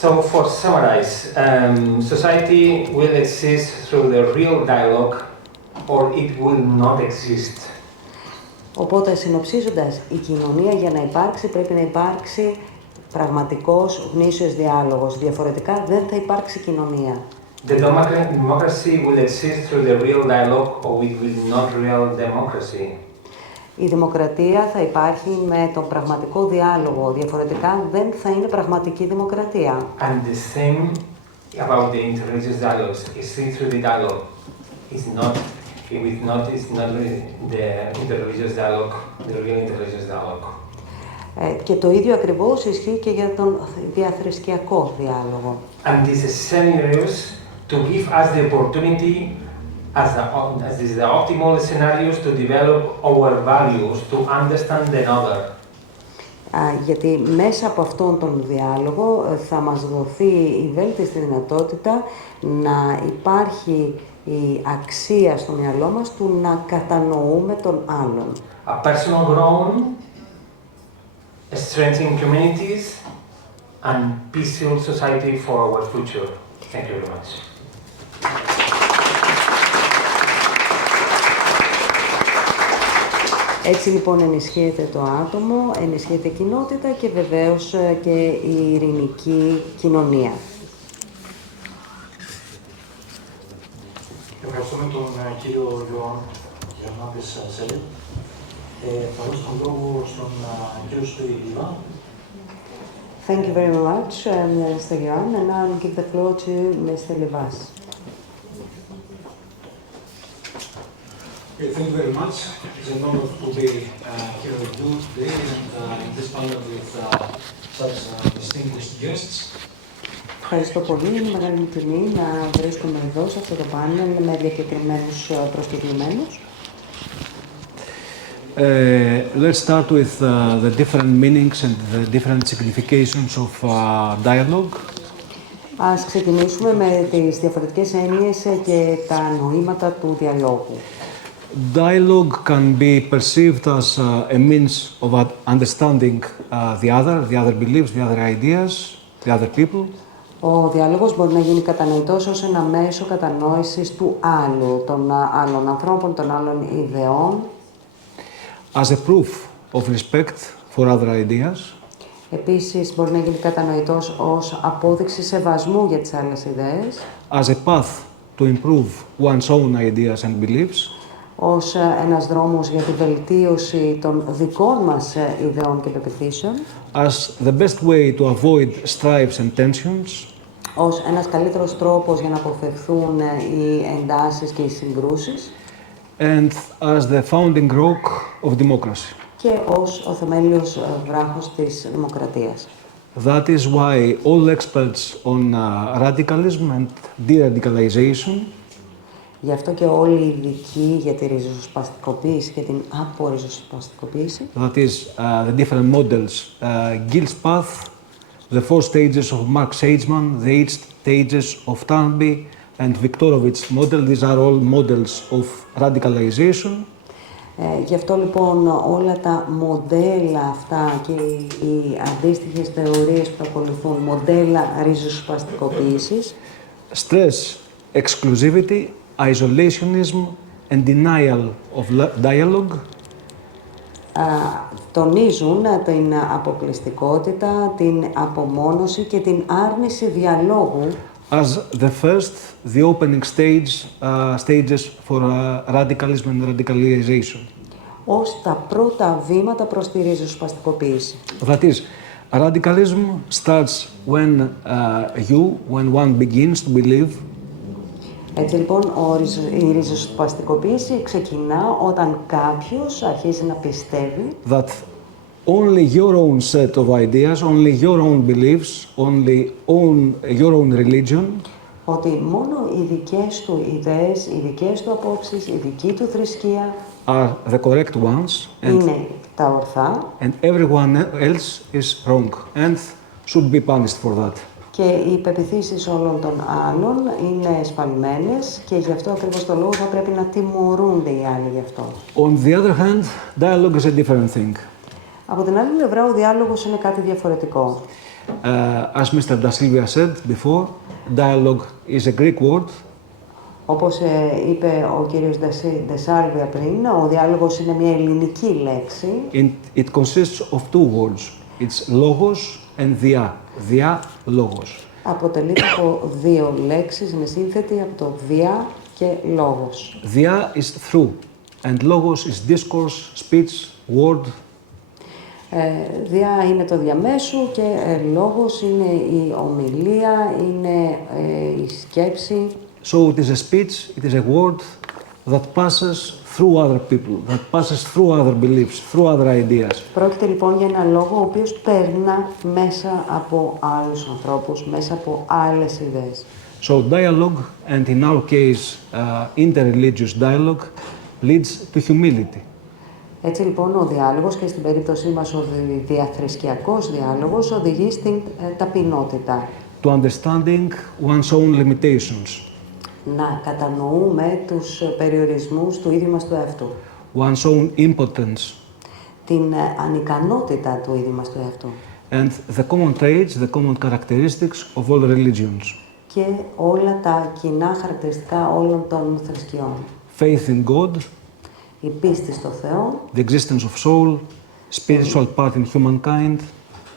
So, for summarize, society will exist through the real dialogue, or it will not exist. Οπότε, συνοψίζοντας, η κοινωνία για να υπάρξει πρέπει να υπάρξει πραγματικός γνήσιος διάλογος. Διαφορετικά δεν θα υπάρξει κοινωνία. The democracy will exist through the real dialogue, or it will not real democracy. Η δημοκρατία θα υπάρχει με τον πραγματικό διάλογο. Διαφορετικά δεν θα είναι πραγματική δημοκρατία. And the same about the interreligious dialogues. It's through the dialogue. It's not the interreligious dialogue, the real interreligious dialogue. Και το ίδιο ακριβώς ισχύει και για τον διαθρησκειακό διάλογο. And this is scenarios to give us the opportunity as is the optimal scenarios to develop our values, to understand another. Γιατί μέσα από αυτόν τον διάλογο θα μας δοθεί η βέλτιστη δυνατότητα να υπάρχει η αξία στο μυαλό μας του να κατανοούμε τον άλλον. A personal growth, strengthening communities, and peaceful society for our future. Thank you very much. Έτσι λοιπόν ενισχύεται το άτομο, ενισχύεται η κοινότητα και βεβαίως και η ειρηνική κοινωνία. Ευχαριστούμε τον κύριο Γιωργάνης Σέλη. Θα δώσω τον λόγο στον κύριο Στοιλίβα. Thank you very much, Mr. Yohan, and now I'll give the floor to Mr. Livas. Okay, thank you very much. It's an honor to be here with you today and in this panel with such distinguished guests. Ευχαριστώ πολύ. Είναι μεγάλη μου τιμή να βρίσκομαι εδώ σε αυτό το πάνελ με διακεκριμένους προσκεκλημένους. Let's start with the different meanings and the different significations of dialogue. Ας ξεκινήσουμε με τις διαφορετικές έννοιες και τα νοήματα του διαλόγου. Dialogue can be perceived as a means of understanding the other beliefs, the other ideas, the other people. Ο διάλογος μπορεί να γίνει κατανοητός ως ένα μέσο κατανόησης του άλλου, των άλλων ανθρώπων, των άλλων ιδεών. As a proof of respect for other ideas. Επίσης, μπορεί να γίνει κατανοητός ως απόδειξη σεβασμού για τις άλλες ιδέες. As a path to improve one's own ideas and beliefs. Ως ένας δρόμος για τη βελτίωση των δικών μας ιδεών και πεποιθήσεων. As the best way to avoid strifes and tensions. Ως ένας καλύτερος τρόπος για να αποφευθούν οι εντάσεις και οι συγκρούσεις. And as the founding rock of democracy. Και ως ο θεμέλιος βράχος της δημοκρατίας. That is why all experts on radicalism and de-radicalization Γι' αυτό και όλοι οι ειδικοί για τη ριζοσπαστικοποίηση και την απορριζοσπαστικοποίηση. That is, the different models. Gill's path, the 4 stages of Mark Sageman, the 8 stages of Tarnby and Viktorovic's model. These are all models of radicalization. Γι' αυτό λοιπόν όλα τα μοντέλα αυτά και οι αντίστοιχες θεωρίες που ακολουθούν, μοντέλα ριζοσπαστικοποίησης. Stress, exclusivity, isolationism and denial of dialogue. Τονίζουν την αποκλειστικότητα, την απομόνωση και την άρνηση διαλόγου as the first, the opening stages for radicalism and radicalization. ως τα πρώτα βήματα προς τη ριζοσπαστικοποίηση. That is, radicalism starts when one begins to believe. Έτσι λοιπόν, η ριζοσπαστικοποίηση ξεκινά όταν κάποιος αρχίζει να πιστεύει That only your own set of ideas, only your own beliefs, only your own religion ότι μόνο οι δικές του ιδέες, οι δικές του απόψεις, η δική του θρησκεία are the correct ones είναι τα ορθά and everyone else is wrong and should be punished for that. και οι πεποιθήσεις όλων των άλλων είναι εσφαλμένες και γι' αυτό ακριβώς το λόγο θα πρέπει να τιμωρούνται οι άλλοι γι' αυτό. On the other hand, dialogue is a different thing. Από την άλλη πλευρά, ο διάλογος είναι κάτι διαφορετικό. As Mr. Da Silva said before, dialogue is a Greek word. Όπως είπε ο κύριος Ντεσάρβια πριν, ο διάλογος είναι μια ελληνική λέξη. It consists of 2 words. It's logos and dia. Dia, logos. Αποτελείται από 2 λέξεις, είναι σύνθετη από το δια και λόγος. Dia is through and logos is discourse, speech, word. Δια είναι το διαμέσου και λόγος είναι η ομιλία, είναι η σκέψη. So it is a speech, it is a word that passes through other people, that passes through other beliefs, through other ideas. Πρόκειται λοιπόν για ένα λόγο ο οποίος περνά μέσα από άλλους ανθρώπους, μέσα από άλλες ιδέες. So dialogue, and in our case, interreligious dialogue, leads to humility. Έτσι λοιπόν ο διάλογος και στην περίπτωσή μας ο διαθρησκειακός διάλογος οδηγεί στην ταπεινότητα. To understanding one's own limitations. Να κατανοούμε τους περιορισμούς του ίδιου μας του εαυτού. One's own impotence. Την ανικανότητα του ίδιου μας του εαυτού. And the common traits, the common characteristics of all religions. Και όλα τα κοινά χαρακτηριστικά όλων των θρησκειών. Faith in God. Η πίστη στο Θεό. The existence of soul. Spiritual part in humankind.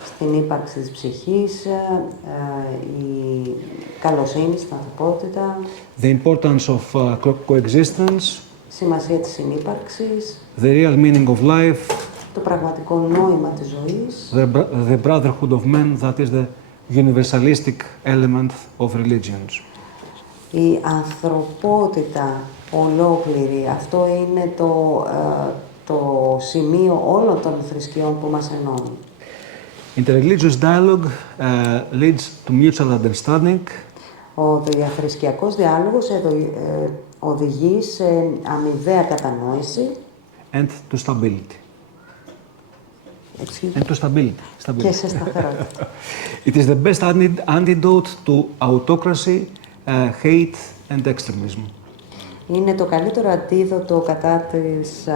Στην ύπαρξη της ψυχής, η καλοσύνη στην ανθρωπότητα. The importance of coexistence. Σημασία της συνύπαρξης. The real meaning of life. Το πραγματικό νόημα της ζωής. The brotherhood of men, that is the universalistic element of religions. Η ανθρωπότητα ολόκληρη, αυτό είναι το σημείο όλων των θρησκειών που μας ενώνουν. Interreligious dialogue leads to mutual understanding. Ο διαθρησκειακός διάλογος οδηγεί σε αμοιβαία κατανόηση And to stability. And to stability. Και σε σταθερότητα. It is the best antidote to autocracy, hate and extremism. Είναι το καλύτερο αντίδοτο κατά της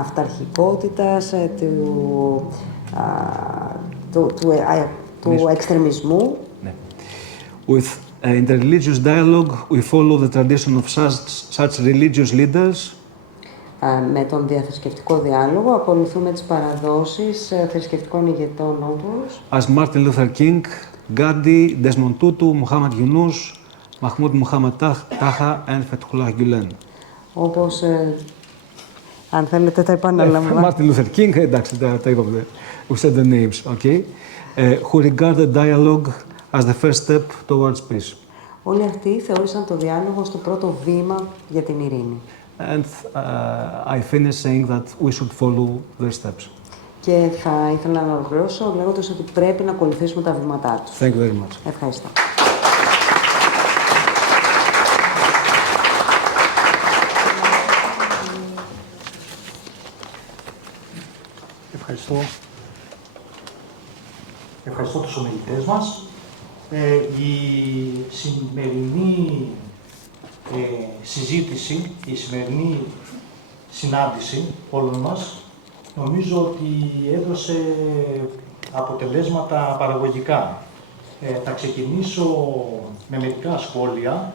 αυταρχικότητας, του εξτρεμισμού. With interreligious dialogue, we follow the tradition of such religious leaders. Με τον διαθρησκευτικό διάλογο ακολουθούμε τις παραδόσεις θρησκευτικών ηγετών όπως As Martin Luther King, Gandhi, Desmond Tutu, Muhammad Yunus, Mahmoud Muhammad Taha and Fethullah Gülen. Όπως, αν θέλετε τα επαναλαμβάνω. Martin Luther King, εντάξει, τα είπαμε. We said the names, okay. Who regarded dialogue as the first step towards peace. Όλοι αυτοί θεώρησαν το διάλογο ως το πρώτο βήμα για την ειρήνη. And I finish saying that we should follow their steps. Και θα ήθελα να ολοκληρώσω λέγοντας ότι πρέπει να ακολουθήσουμε τα βήματά τους. Thank you very much. Ευχαριστώ. Ευχαριστώ. Ευχαριστώ τους ομιλητές μας. Η σημερινή συζήτηση, η σημερινή συνάντηση όλων μας, νομίζω ότι έδωσε αποτελέσματα παραγωγικά. Θα ξεκινήσω με μερικά σχόλια.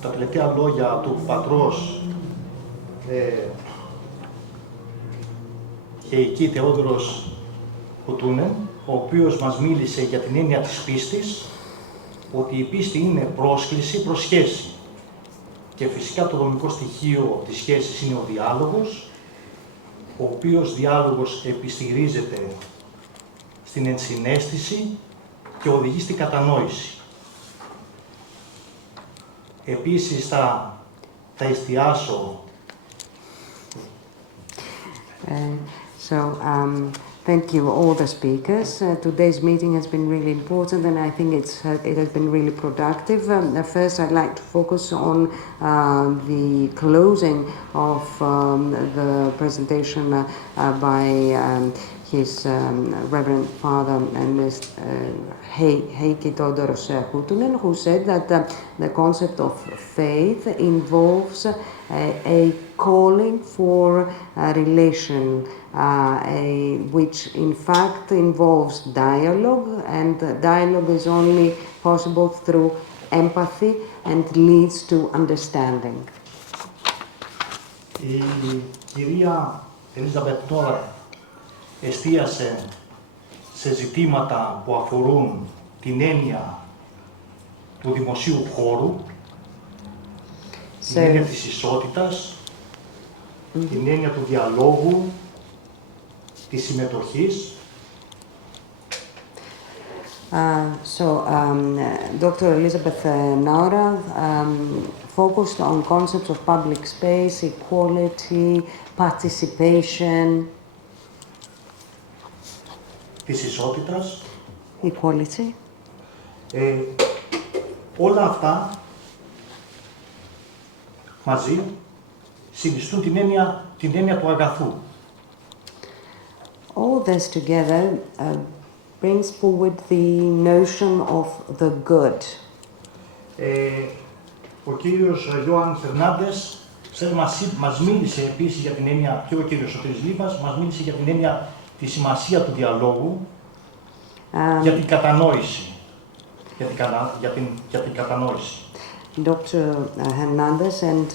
Τα τελευταία λόγια του πατρός Χεϊκή Θεόδωρος Κουτούνεν, ο οποίος μας μίλησε για την έννοια της πίστης, ότι η πίστη είναι πρόσκληση προς σχέση. Και φυσικά το δομικό στοιχείο της σχέσης είναι ο διάλογος, ο οποίος διάλογος επιστηρίζεται στην ενσυναίσθηση και οδηγεί στην κατανόηση. Επίσης θα εστιάσω. Thank you all the speakers. Today's meeting has been really important and I think it has been really productive. First I'd like to focus on the closing of the presentation by his Reverend Father Heikki Theodoros Hutunen, who said that the concept of faith involves a calling for a relation, which in fact involves dialogue, and dialogue is only possible through empathy and leads to understanding. Η κυρία Ελίζαμπετ τώρα εστίασε σε ζητήματα που αφορούν την έννοια του δημοσίου χώρου, την έννοια της ισότητας, την έννοια του διαλόγου, της συμμετοχής. Dr. Elizabeth Naura focused on concepts of public space, equality, participation, της ισότητας. Equality. Όλα αυτά μαζί συνιστούν την έννοια του αγαθού. All this together brings forward the notion of the good. Ο κύριος Ιωάνν Φερνάντες μας μίλησε επίσης για την έννοια, και ο κύριος Σωτήρης Λίβας, μας μίλησε για την έννοια τη σημασία του διαλόγου, για την κατανόηση. Για την κατανόηση. Dr. Hernandez and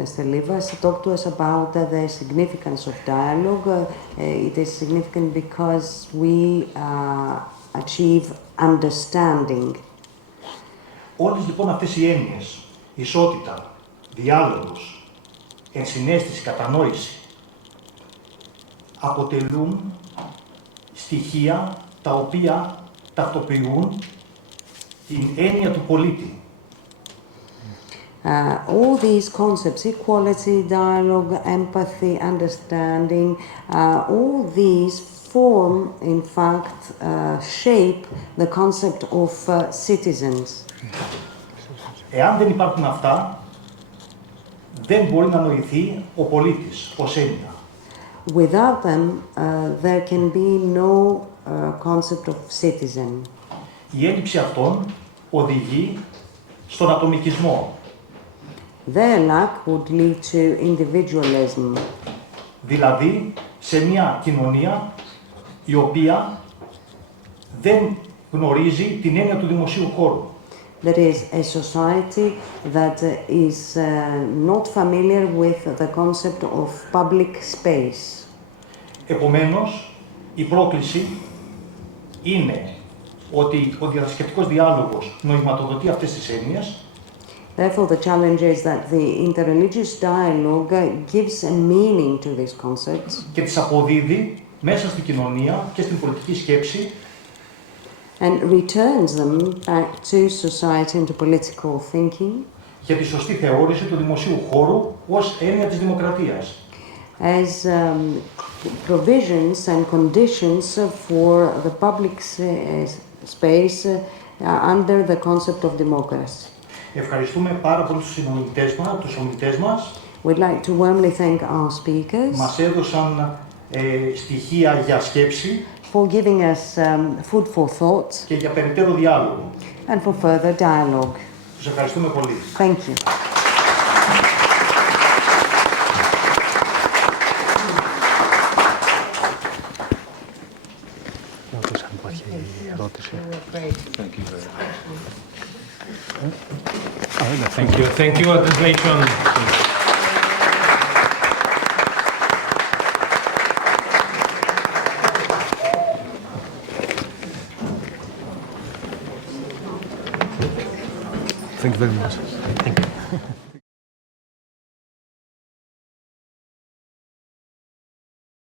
Mr. Livas talked to us about the significance of dialogue. It is significant because we achieve understanding. Όλες λοιπόν αυτές οι έννοιες, ισότητα, διάλογος, ενσυναίσθηση, κατανόηση, αποτελούν στοιχεία τα οποία ταυτοποιούν την έννοια του πολίτη. All these concepts, equality, dialogue, empathy, understanding, all these form, in fact, shape the concept of citizens. Εάν δεν υπάρχουν αυτά, δεν μπορεί να νοηθεί ο πολίτης ως έννοια. Without them, there can be no concept of citizen. Η έλλειψη αυτών οδηγεί στον ατομικισμό. Their lack would lead to individualism. Δηλαδή, σε μια κοινωνία η οποία δεν γνωρίζει την έννοια του δημοσίου χώρου. There is a society that is not familiar with the concept of public space. Επομένως, η πρόκληση είναι ότι ο διαθρησκευτικός διάλογος νοηματοδοτεί αυτές τις έννοιες. Therefore, the challenge is that the interreligious dialogue gives a meaning to these concepts. Και τις αποδίδει μέσα στην κοινωνία και στην πολιτική σκέψη. And returns them back to society and to political thinking. Για τη σωστή θεώρηση του δημοσίου χώρου ως έννοια της δημοκρατίας. As provisions and conditions for the public space under the concept of democracy. Ευχαριστούμε πάρα πολύ τους ομιλητές μας. We'd like to warmly thank our speakers Μας έδωσαν στοιχεία για σκέψη for giving us food for thought και για περαιτέρω διάλογο. and for further dialogue. Τους ευχαριστούμε πολύ. Thank you. Thank you. Thank you, translation. Thank you very much. Thank you.